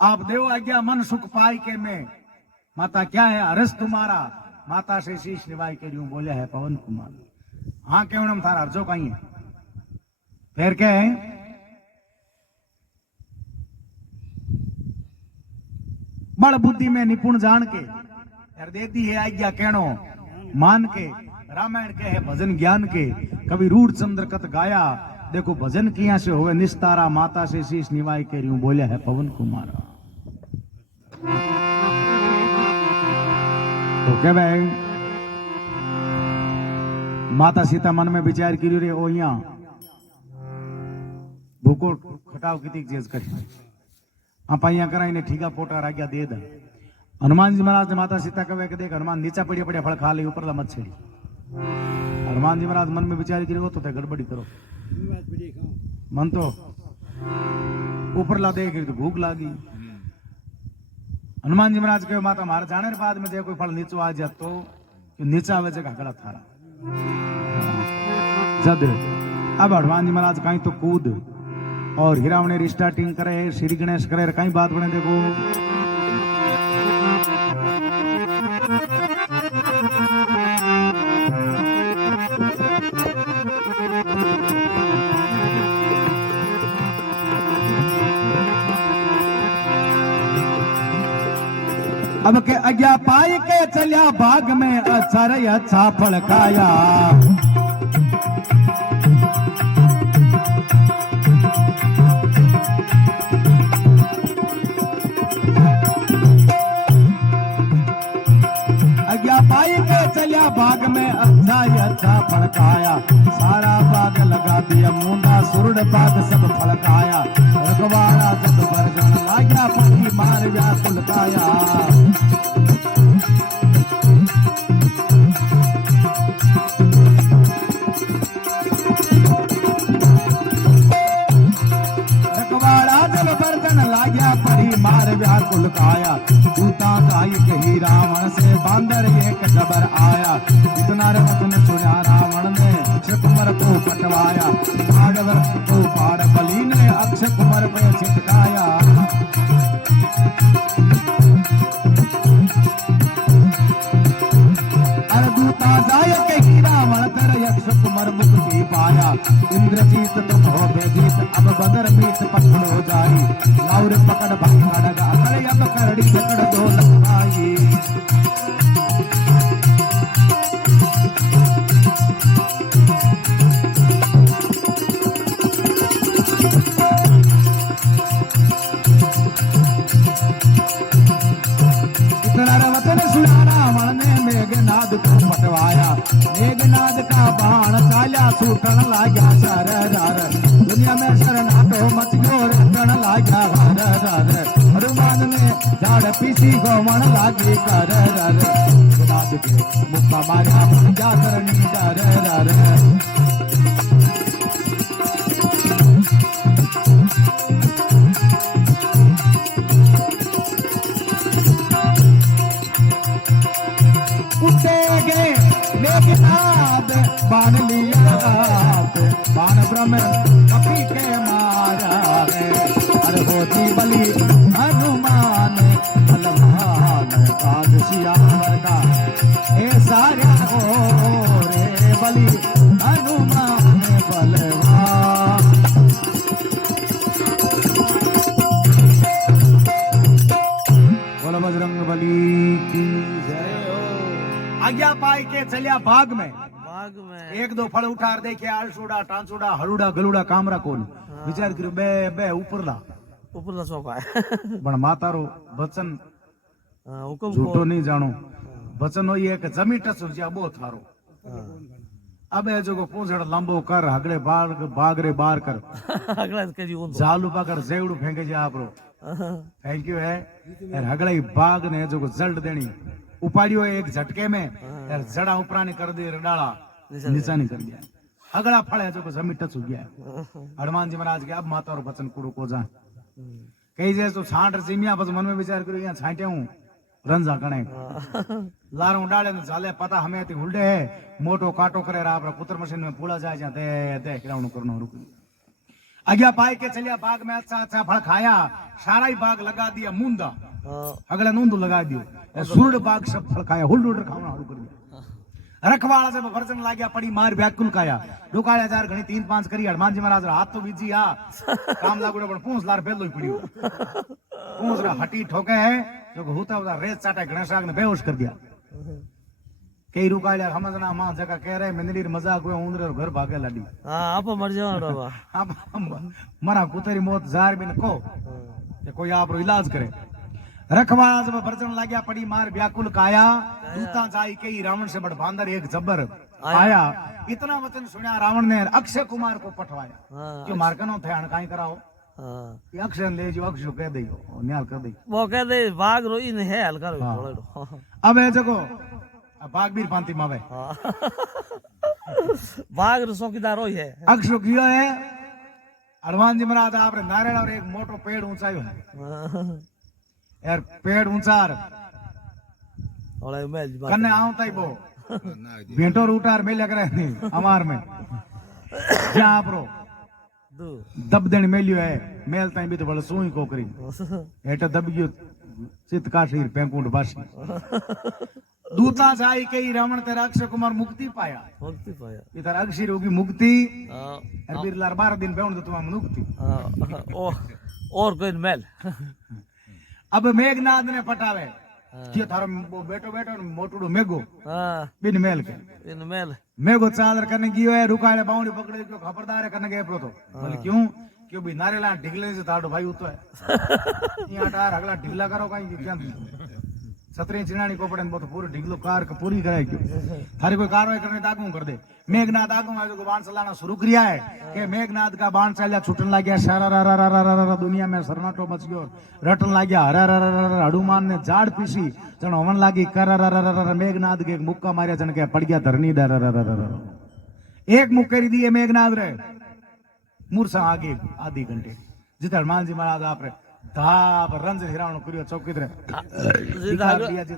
आप देव आज्ञा मन सुख पाई के मैं, माता क्या है अरस तुम्हारा, माता से शीश निवाय के यूं बोले है पवन कुमार। हाँ केवड़म थारा अर्जो कहीं है, फिर क्या है, बड़ बुद्धि में निपुण जान के, यार दे दी है आज्ञा कहनो मान के, रामायण के है भजन ज्ञान के, कभी रूढ़ चंद्र कत गाया, देखो भजन किया से होवे निस्तारा, माता से शीश निवाय के यूं बोले है पवन कुमार। तो क्या भाई माता सीता मन में विचार करियो रे, ओ यहाँ भूको खटाव की चीज कर आप यहाँ कराई ने ठीका पोटा राग्या दे दा। हनुमान जी महाराज ने माता सीता कहे कि देख हनुमान नीचा पड़िया पड़िया फल खा ले, ऊपर ला मत छेड़ी। हनुमान जी महाराज मन में विचार करियो तो गड़बड़ी करो, मन तो ऊपर ला दे तो भूख लागी। हनुमान जी महाराज कहे माता मारे जाने के बाद में जो कोई फल नीचो आ जाए तो नीचा आवे जगह गलत थारा जद। अब हनुमान जी महाराज कहीं तो कूद और हिरावणे स्टार्टिंग करे, श्री गणेश करे, कहीं बात बने देखो। अब के आज्ञा पाई के चलिया बाग में, अच्छा रे अच्छा फल खाया, चलिया बाग में अच्छा ही अच्छा फल खाया, सारा बाग लगा दिया मुंडा, सुरड़ बाग सब फल खाया, रखवाड़ा जब बरजन लाग्या, पति मार व्याकुल काया। रखवाड़ा जब बरजन लाग्या, परी मार व्याकुल काया, दूता गाय कही रावण से बांदर एक जबर आया, इतना वचन सुना रावण ने अक्षय कुमार को पटवाया, भाग वृक्ष को पाड़ बलि ने अक्षय कुमार पे छिटकाया। अरे दूता जाय कही रावण कर अक्षय कुमार मुक्ति पाया, इंद्रजीत तुम हो बेजीत, अब बदर मीत पकड़ो जाई, लाउर पकड़ भंगा डगा, अरे अब करड़ी पकड़ दो लखाई। वचन सुना रावण ने मेघनाद को पटवाया, मेघनाद का बाण चाल्या, छूटन लाग्या सर रर, दुनिया में शरणाटो मच गयो रटन लाग्या हर रर, हनुमान ने झाड़ पीसी गोमन लागी कर रर, मेघनाद के मुक्का मारा बन जा करनी डर रर। उठेगे मेघनाद बाण लिया, बाण ब्रह्म कपी के मारा है, अरे होती बलि हनुमान बलवान, काज सियावर का ए सारा हो रे, बलि हनुमान बलवान। आज्ञा पाई के चलिया बाग में बाग में एक दो फल उठार देखे आलसूड़ा टांसुड़ा हलुड़ा गलुड़ा कामरा कोन विचार કર્યો બે બે ઉપરલા ઉપરલા સોફા પણ માતારો વચન હુકમ झूठो नहीं जानो वचन होई है कि जमी टसुर ज्या बो थारो अबे जो को पूंछड़ लंबो कर हगड़े बाग बागरे बार कर अगला कजी उन जालू पकड़ जेवड़ू फेंके जा आपरो थैंक यू है यार हगड़े बाग ने जो को जल्द देनी उपाड़ियो एक झटके में यार जड़ा उपरानी कर दी रडाला निशानी कर दिया अगला फल है जो को जमी टच हो गया हनुमान जी महाराज के अब माता और वचन कुड़ो को जा कई जे तो छांट सीमिया बस मन में विचार करो यहाँ छांटे हूँ रंजा कणे लारू डाले ने झाले पता हमें ती हुलडे है मोटो काटो करे रा आपरा पुत्र मशीन में पूला जाए जा दे दे किराउन करनो रुक आज्ञा पाई के चलिया बाग में अच्छा अच्छा फल खाया सारा ही बाग लगा दिया मुंदा अगला नूंदू लगा दियो सुरड बाग सब फल खाया हुलडुडर खाना शुरू कर दिया रखवाला से वर्जन लाग्या पड़ी मार व्याकुल काया डुकाया जार घणी 3-5 करी हनुमान जी महाराज हाथ तो बीजी आ काम लागुडे पण पूंछ लार बेलो ही पड़ियो पूंछ रा हटी ठोके है जो होता होता रेत चाटे गणेशाग ने बेहोश कर दिया कई रुकाया समझना मां जगह कह रहे मिंदड़ी मजाक हुए उंदरे और घर भागे लाडी हां आप मर जाओ बाबा अब मरा कुतेरी मौत जार बिन को कि कोई आपरो इलाज करे रखवाला जब बरजन लाग्या पड़ी मार व्याकुल काया दूता जाई कई रावण से बड़ बांदर एक जब्बर आया इतना वचन सुना रावण ने अक्षय कुमार को पठवाया क्यों मारकनो थे अण काई कराओ ये अक्षय ले जो अक्षय कह दई न्याल कर दई वो कह दे बाग रोई ने है हल्का रोई अब है जको बाग बीर पांति मावे बाग रो चौकीदार होई है अक्षय कियो है हनुमान जी महाराज आपरे नारियल और एक मोटो पेड़ ऊंचायो है यार पेड़ ऊंचार ओले मेल कन्ने आऊं ताई बो भेंटो रूटार मेले करे नहीं हमार में क्या आपरो दू दबदण मेलियो है मेल ताई भी तो बड़ सुई कोकरी एटा दबगियो चित काशीर पेंकुंड बासी दूता जाई कई रावण तेरा अक्षय कुमार मुक्ति पाया मुक्ति पाया इधर अक्षर होगी मुक्ति हां और बिरलार 12 दिन बेउंड तो तुम मुक्ति और कोई मेल अब मेघनाद ने पटावे कि थारो बेटो बेटो मोटूडो मेघो हां बिन मेल के इन मेल मेघो चादर करने गियो है रुकाले बाउंडी पकड़े क्यों खबरदार है करने गए प्रो तो बोले क्यों क्यों भी नारेला ढिगले से ताड़ो भाई उतो है यहाँ टार अगला ढिगला करो कहीं क्या सतरी चिनानी को पड़े तो पूरी ढिगलो कार का पूरी करे क्यों थारी कोई कार्रवाई करने दागू कर दे मेघनाद आगू में जो बाण चलाना शुरू किया है कि मेघनाद का बाण चला छूटन लग गया सारा रा रा रा रा रा दुनिया में सरनाटो मच गयो रटन लग गया हरा रा रा रा हनुमान ने झाड़ पीसी जन हवन लागी कर रा रा रा मेघनाद के एक मुक्का मारिया जन के पड़ गया धरनी रा रा रा रा एक मुक्केरी दिए मेघनाद रे मूर्छा आगे आधी घंटे जिते हनुमान जी महाराज आप रे धाप रंज हिरावण करियो चौकी रे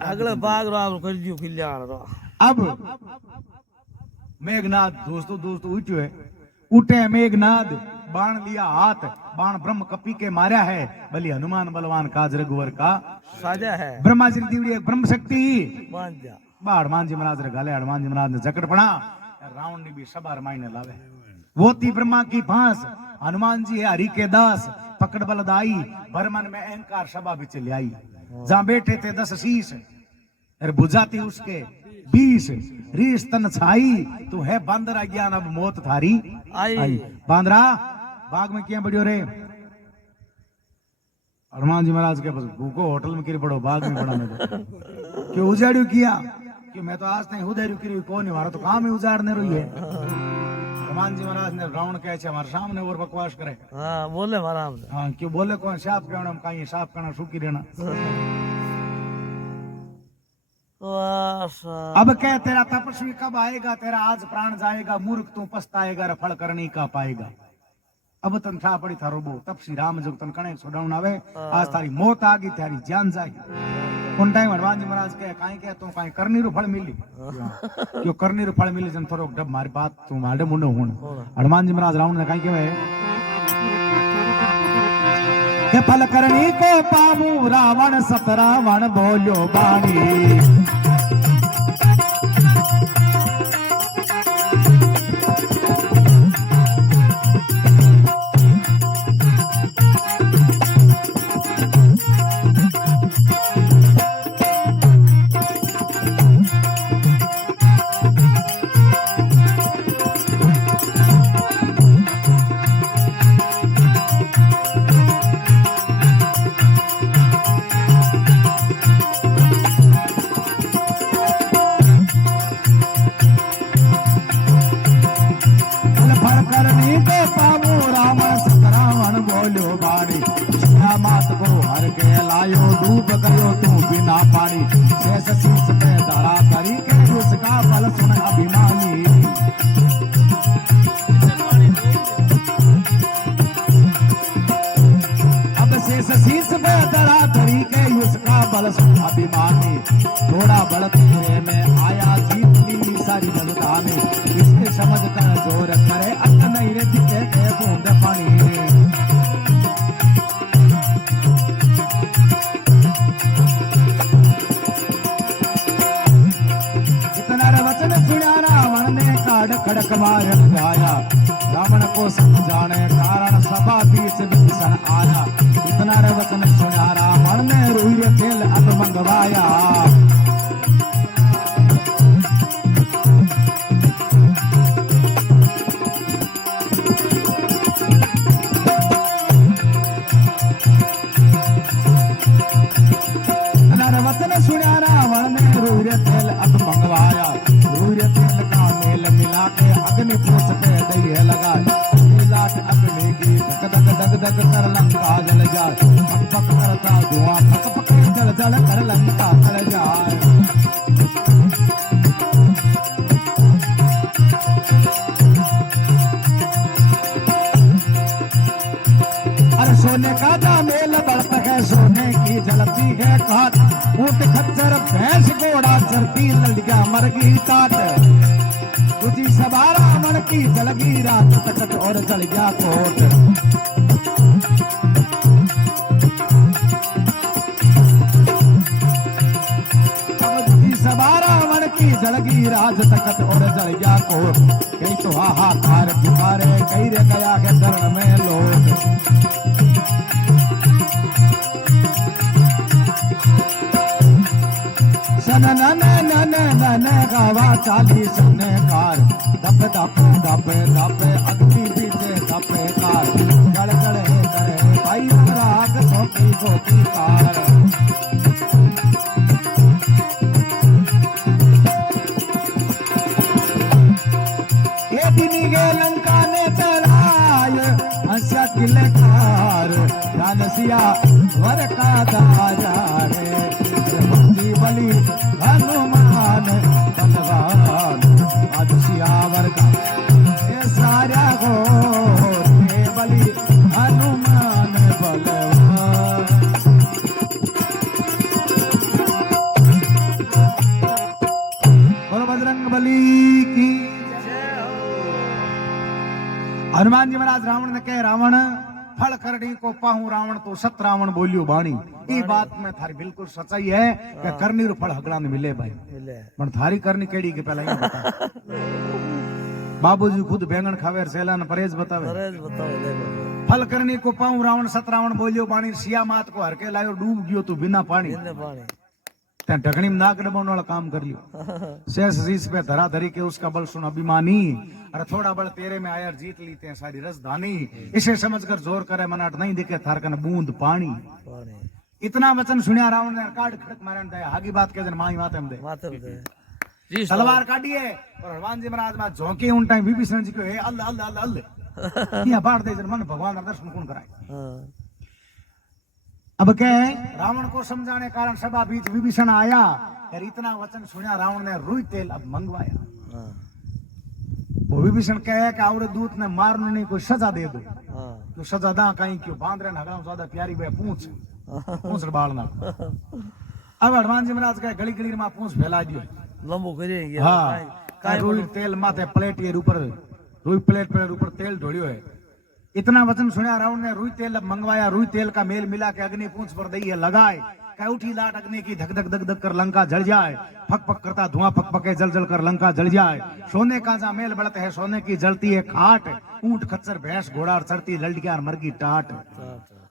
अगले बाग रो आप कर दियो कल्याण रो अब मेघनाद दोस्तों उठ्यो है उठे मेघनाद बाण लिया हाथ बाण ब्रह्म कपी के मारा है बलि हनुमान बलवान काज रघुवर का साजा है ब्रह्मा जी दीवड़ी एक ब्रह्म शक्ति मान जा बा हनुमान जी महाराज रे गाले हनुमान जी महाराज ने जकड़ पड़ा रावण ने भी सभा रमाई ने लावे वो थी ब्रह्मा की फांस हनुमान जी है हरि के दास पकड़ बलदाई भरमन में अहंकार सभा बिच ले आई जहां बैठे थे 10 शीश और बुझाती उसके 20 रीस तन छाई तू है बांदर अज्ञान अब मौत थारी आई बांदरा बाग में क्या बढ़ियो रे हनुमान जी महाराज के पास भूखो होटल में गिर पड़ो बाग में पड़ा मैं क्यों उजाड़ू किया कि मैं तो आज नहीं उधारू की कौन है हमारा तो काम ही उजाड़ने रही है हनुमान जी महाराज ने रावण कहे हमारे सामने और बकवास करे हां बोले मारा हम हाँ क्यों बोले कौन साफ कहना कहीं साफ कहना सुखी रहना अब कह तेरा तपस्वी कब आएगा तेरा आज प्राण जाएगा मूर्ख तू पछताएगा फल करनी का पाएगा अब तन छा पड़ी थारो बो तपसी राम जो तन कणे छोड़ाउन आवे आज तारी मौत आ गई थारी जान जाएगी उन टाइम हनुमान जी महाराज कहे काई के तू काई करनी रो फल मिली क्यों करनी रो फल मिली जन थोरो डब मारी बात तू माडे मुंडो हुन हनुमान जी महाराज रावण ने काई केवे के फल करनी को पावू रावण सतरावण बोलो बाणी डूब गयो तू बिना पानी शेष शीश पे धरा धरी के उसका बल सुन अभिमानी अब शेष शीश पे धरा धरी के उसका बल सुन अभिमानी थोड़ा बल तेरे में आया जीत ली सारी बलदानी इसके समझ कर जोर करे अक नहीं रे दिखे के बूंद पानी वचन सुना रावण ने काढ़ खड़क मार जाया रावण को समझाने कारण सभा बीच विभीषण आया इतना रे वचन सुना रावण ने रुई तेल अब मंगवाया वचन सुना रावण ने रुई तेल अब मंगवाया रूर्य तेल का मेल मिला के अग्नि पोछ पे दही लगा लाट अग्नि की धक धक धक धक कर लंका जल जाए पक पक करता धुआं पक पक जल जल कर लंका जल जाए अरे सोने का मेल बढ़ता है सोने की जलती है काट ऊंट खच्चर भैंस घोड़ा चरती लड़कियां मरगी काट तुझी सभा रावण की जलगी रात तकत और जल गया कोट तुझी सभा रावण की जलगी राज तकत और जल गया कोट कई तो हाहाकार पुकारे कई रे गया के शरण में लोग सन नन नन नन गावा चाली सनकार दप दप दप दप अग्नि बीचे दपे कार जड़ जड़े करे भाई राग सोकी सोकी कार ये दिनी गे लंका ने चलाय हंसा किले कार रानसिया वर का दारा रे बलि हनुमान बलवान सियावर का ये सारा गो बलि हनुमान बलवान बोलो बजरंग बली की हनुमान जी महाराज रावण ने कहे रावण फल करनी को पाहू रावण तो सत रावण बोलियो बाणी ई बात में थारी बिल्कुल सच्चाई है कि करनी रो फल हगड़ा ने मिले भाई पण थारी करनी केड़ी के पहला ही बता बाबूजी खुद बैंगन खावे सेला ने परहेज बतावे फल करनी को पाहू रावण सत रावण बोलियो बाणी सिया मात को हरके लायो डूब गयो तू बिना पानी ते ढकनी में नाक डबाने वाला काम कर लियो शेष शीश पे धरा धरी के उसका बल सुन अभिमानी अरे थोड़ा बल तेरे में आयर जीत ली ते सारी रसधानी इसे समझकर जोर करे मनाट नहीं दिखे थारकन बूंद पानी इतना वचन सुनिया रावण ने काट खड़क मारन दे आगे बात के जन माई माते में दे तलवार काटी है और हनुमान जी महाराज में झोंके उन टाइम विभीषण जी को हे अल्लाह अल्लाह अल्लाह अल्लाह किया बाढ़ दे जन मन भगवान का दर्शन कौन कराए अब कहे रावण को समझाने कारण सभा बीच विभीषण आया और इतना वचन सुना रावण ने रुई तेल अब मंगवाया वो विभीषण कहे कि आवड़े दूत ने मारने नहीं कोई सजा दे दो तो सजा दा कहीं क्यों बांध रहे नगरा ज्यादा प्यारी बे पूछ बालना अब हनुमान जी महाराज कहे गली गली में पूछ फैला दियो लंबो करेंगे हाँ रुई तेल माथे प्लेट ये ऊपर रुई प्लेट पर ऊपर तेल ढोलियो है इतना वचन सुना रावण ने रुई तेल मंगवाया रुई तेल का मेल मिला के अग्नि पूंछ पर दई है लगाए उठी लाट अग्नि की धक धक धक धक कर लंका जल जाए फक फक करता धुआं फक फके जल जल कर लंका जल जाए सोने का जा मेल बढ़ते है सोने की जलती है खाट ऊंट खच्चर भैंस घोड़ा चढ़ती लड़कियां मरगी टाट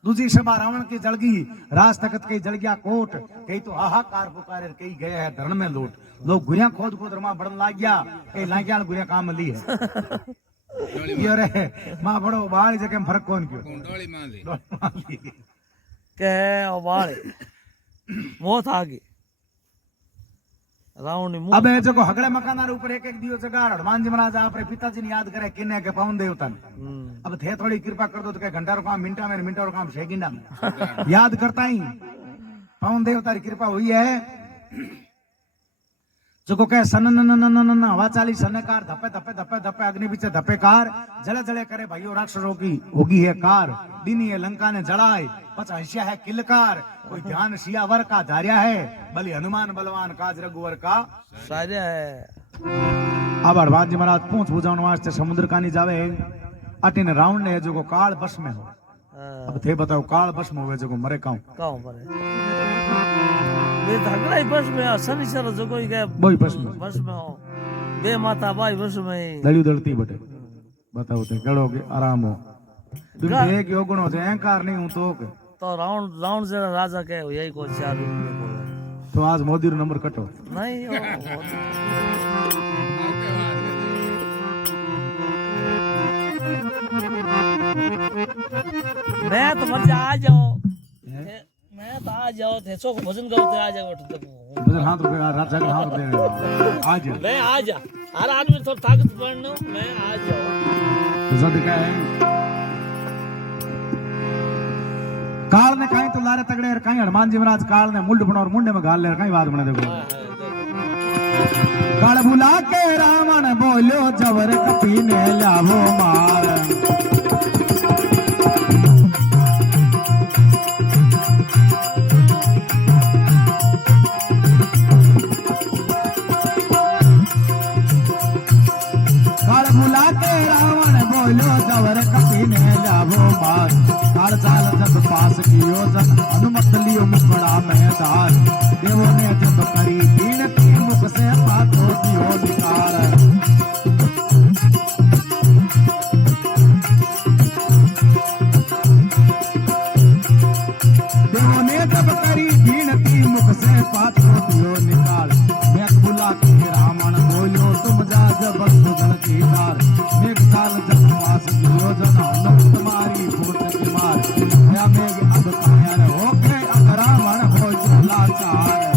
दूसरी सभा रावण की जलगी राज तखत की जल गया कोट कई तो हाहाकार पुकारे कई गए है धरण में लूट लोग गुरिया खोद खोद रमा बढ़न लाग गया कई लागिया गुरिया काम ली है रे मां बड़ो बाल जगह फर्क कौन क्यों डोली मान ली के बाल मौत आ गई रावण ने अब जो हगड़े मकान ऊपर एक एक दियो जगह हनुमान जी महाराज अपने पिताजी ने याद करे किन्ने के पावन देवता अब थे थोड़ी कृपा कर दो तो घंटा रो काम मिनटा में 6 घंटा में याद करता ही पवन देवता की कृपा हुई है जो को कहे सन न न न न हवा चाली सनकार धपे धपे धपे धपे अग्नि पीछे धपे कार जले जले करे भाइयों राक्षसों की होगी है कार दीनी है लंका ने जलाए पच हंसिया है किलकार कोई ध्यान सियावर का धार्या है बलि हनुमान बलवान काज रघुवर का सारे है अब हनुमान जी महाराज पूछ बुझाने वास्ते समुद्र का नहीं जावे अटिन रावण ने जो को काल बस में हो अब थे बताओ काल बस में हुए जो को मरे काऊ बे धागड़ा ही बस में शनिचर जो कोई गए वही बस में हो बे माता बाई बस में दली उदलती बटे बताओ ते गड़ोगे आराम हो तुम एक योगुण हो जाए अहंकार नहीं हूं तो रावण जरा राजा के यही को चालू तो आज मोदी रो नंबर कटो नहीं मैं तो मर आ जाओ मैं तो आ जाओ थे सो को भजन करो तो आ जाओ भजन हाथ रुपए रात जाकर हाथ रुपए आज मैं आ जा हर आदमी थोड़ा ताकत बढ़नो मैं आ जाओ तो जद क्या है काल ने कहीं तो लारे तगड़े और कहीं हनुमान जी महाराज काल ने मुंड बना और मुंडे में गाल ले कहीं बात बना देखो काल बुला के रावण बोलो जबर कपी ने लाभो मार बुला के रावण बोलो जवर कपी ने लाभो मार काल चाल जब पास कियो जब अनुमत लियो मुखड़ा मैदान देवों ने जब करी तीन तीन मुख से पातो दियो निकार देवों ने जब करी तीन तीन मुख से पातो दियो निकाल मैं बुला के रावण बोलो तुम जा जब सुजन की दार मेघ साल जब पास कियो जना नम तुम्हारी भूत की मार या मेघ अब कायर हो के अब रावण हो जो लाचार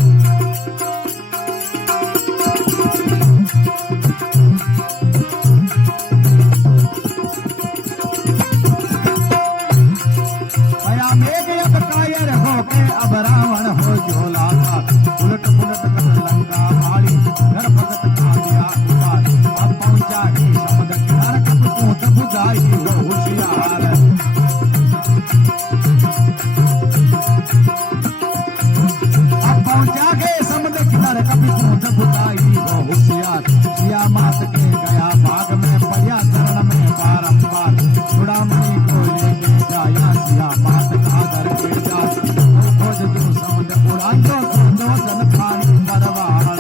या मेघ अब कायर हो के अब रावण हो जो लाचार उलट पुलट कर लंका मारी घर भगत कालिया उतार अब पहुंचा ही समुद्र किनारे कब पहुंच बुझाई वो होशियार अब पहुंचा के समुद्र किनारे कब पहुंच बुझाई वो होशियार सिया मात के गया बाग में पया चरण में बारंबार चुड़ामणि को लेके जाया सिया मात का दर के जा खोज जो समुद्र उड़ान तो सुनो जन पानी परवार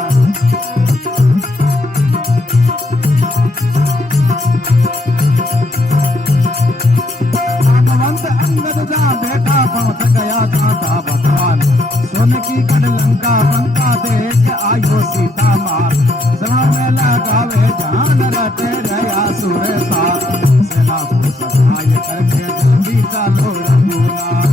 अंगद जा बेटा पहुंच गया कांटा भगवान सोने की कड़ लंका बंका देख आयो सीता मार सभा में लगावे जान रटे रया सुरे साथ सेना को सहाय करके जल्दी चलो रघुनाथ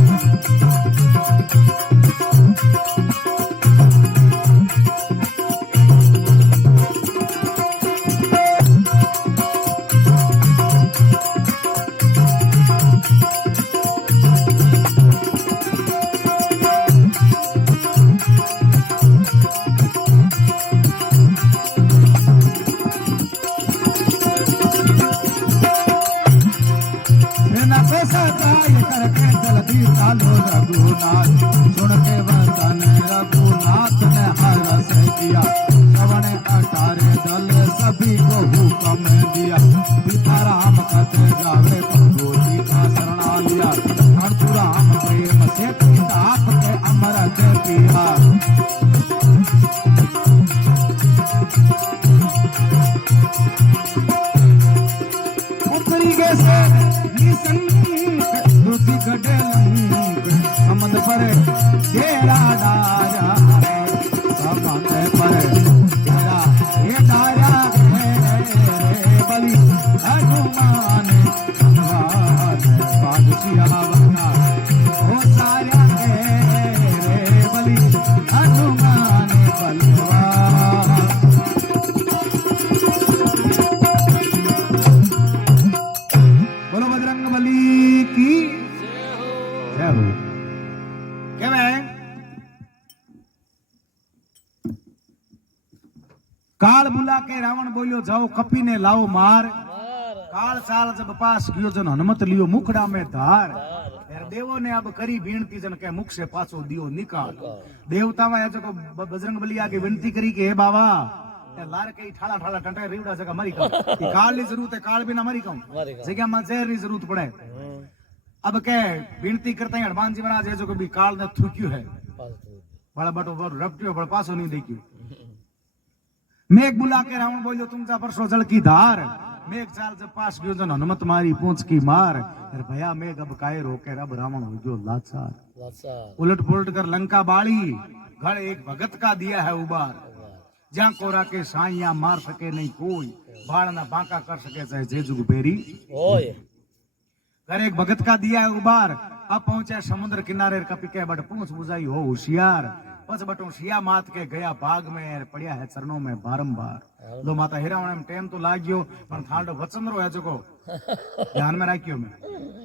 करके जल्दी चालो रघुनाथ सुन के वचन रघुनाथ ने हर से किया श्रवण 18 दल सभी को हुक्म दिया पिता राम कहते जावे प्रभु जी का शरणा लिया परशुराम प्रेम से किताब के अमृत पिया उतरी गए से दूसरी गडलंग समझ पर तेरा डारा समझ पर तेरा ये डारा बलि हनुमान बादशिया बना हो सारा रे बलि हनुमान बलवा काल बुला के रावण बोलियो जाओ कपी ने लाओ मार। मार काल साल जब पास कियो जन हनुमत लियो मुखड़ा में धार। धार यार देवो ने अब करी विनती जन के मुख से पाछो दियो निकाल। देवता में जो बजरंग बली आगे विनती करी कि हे बाबा ये लार के ठाला ठाला टंटे रेवड़ा जगह मरी कम ये काल की जरूरत है काल बिना मरी कम मारी का जगह में जहर की जरूरत पड़े। अब के विनती करते हैं हनुमान जी महाराज जो भी काल ने थूक्यू है बड़ा बटो रपटियो बड़ा पासो नहीं देखियो। मेघ बुला के रावण बोलियो तुमचा परसो जल की धार। मेघ चाल जब पास गयो जन हनुमत मारी पूंछ की मार। अरे भैया मेघ अब कायर होके अब रावण हो गयो लाचार। लाचार उलट पुलट कर लंका बाड़ी घर एक भगत का दिया है उबार। जहाँ कोरा के साइया मार सके नहीं कोई बाढ़ ना बांका कर सके चाहे जेजुग बेरी। ओए घर एक भगत का दिया है उबार। अब पहुंचे समुद्र किनारे कपी के बट पूंछ बुझाई हो होशियार। बस बटो सिया मात के गया भाग में पड़िया है चरणों में बारंबार। लो माता हिरावण में टेम तो लागियो पर थांडो वचंद्रो है जको ध्यान में राखियो मैं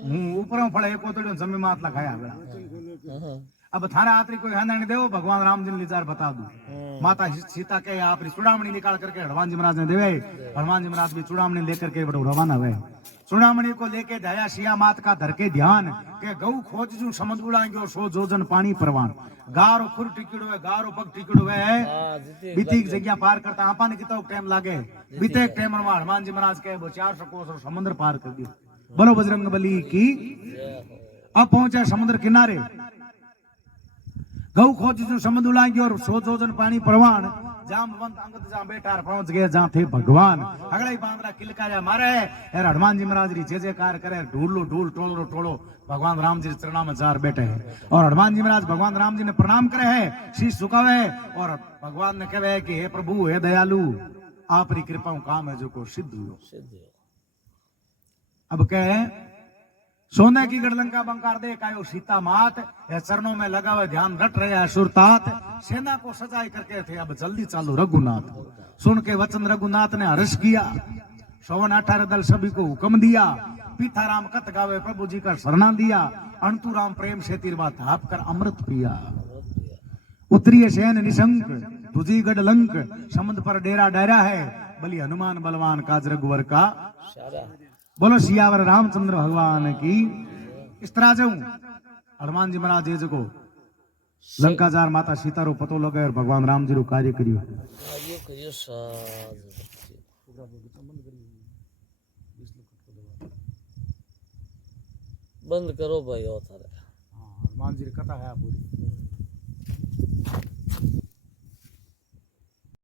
हूं ऊपरों फळे एको तो जमी मात लगाया बेड़ा। अब थारा आतरी कोई हंदन देवो भगवान राम जी ने लिजार बता दू। माता सीता के आपरी चूड़ामणि निकाल करके हनुमान जी महाराज ने देवे। हनुमान जी महाराज भी चूड़ामणि लेकर के बड़ो रवाना हुए। चूड़ामणि को लेके जाया सिया मात का धर के ध्यान के गऊ खोज जू समझ उड़ाएंगे सो जोजन पानी परवान। गारो खुर टिकड़ो है गारो पग टिकड़ो है बीती जगह पार करता आपा ने कितना टाइम लागे बीते टाइम में हनुमान जी महाराज के 400 कोस समुद्र पार कर दियो। बोलो बजरंग बली की। अब पहुंचे समुद्र किनारे गौ खोज जो समुद्र उलाएंगे और सो जोजन पानी परवान। जामवंत अंगद जहां बैठा पहुंच गए जहां थे भगवान। अगला ही बांद्रा किलकाया मारे यार हनुमान जी महाराज री जय जयकार करे ढूल ढूल टोलो टोलो भगवान राम जी चरणा में जार बैठे हैं। और हनुमान जी महाराज भगवान राम जी ने प्रणाम करे है शीश झुकावे और भगवान ने कहे कि हे प्रभु हे दयालु आप री कृपा काम है जो को सिद्ध हुआ। अब कहे सोने की गढ़लंका बंकार दे कायो सीता मात या चरणों में लगा हुआ ध्यान रट रहे असुरतात। सेना को सजाई करके थे अब जल्दी चालो रघुनाथ। सुन के वचन रघुनाथ ने हर्ष किया। 118 दल सभी को हुक्म दिया। पीताराम कत गावे प्रभु जी का शरणा दिया। अंतुराम प्रेम से तिरवा धाप कर अमृत पिया। उत्तरीय सेन निशंक तुझी गढ़लंक समुद्र पर डेरा डेरा है बलि हनुमान बलवान काज रघुवर का। बोलो सियावर रामचंद्र भगवान की। इस तरह जाऊं हनुमान जी महाराज जी को लंका जार माता सीता रो पतो लगे और भगवान राम जी रो कार्य करियो। बंद करो भाई और थारे हनुमान जी की कथा है पूरी।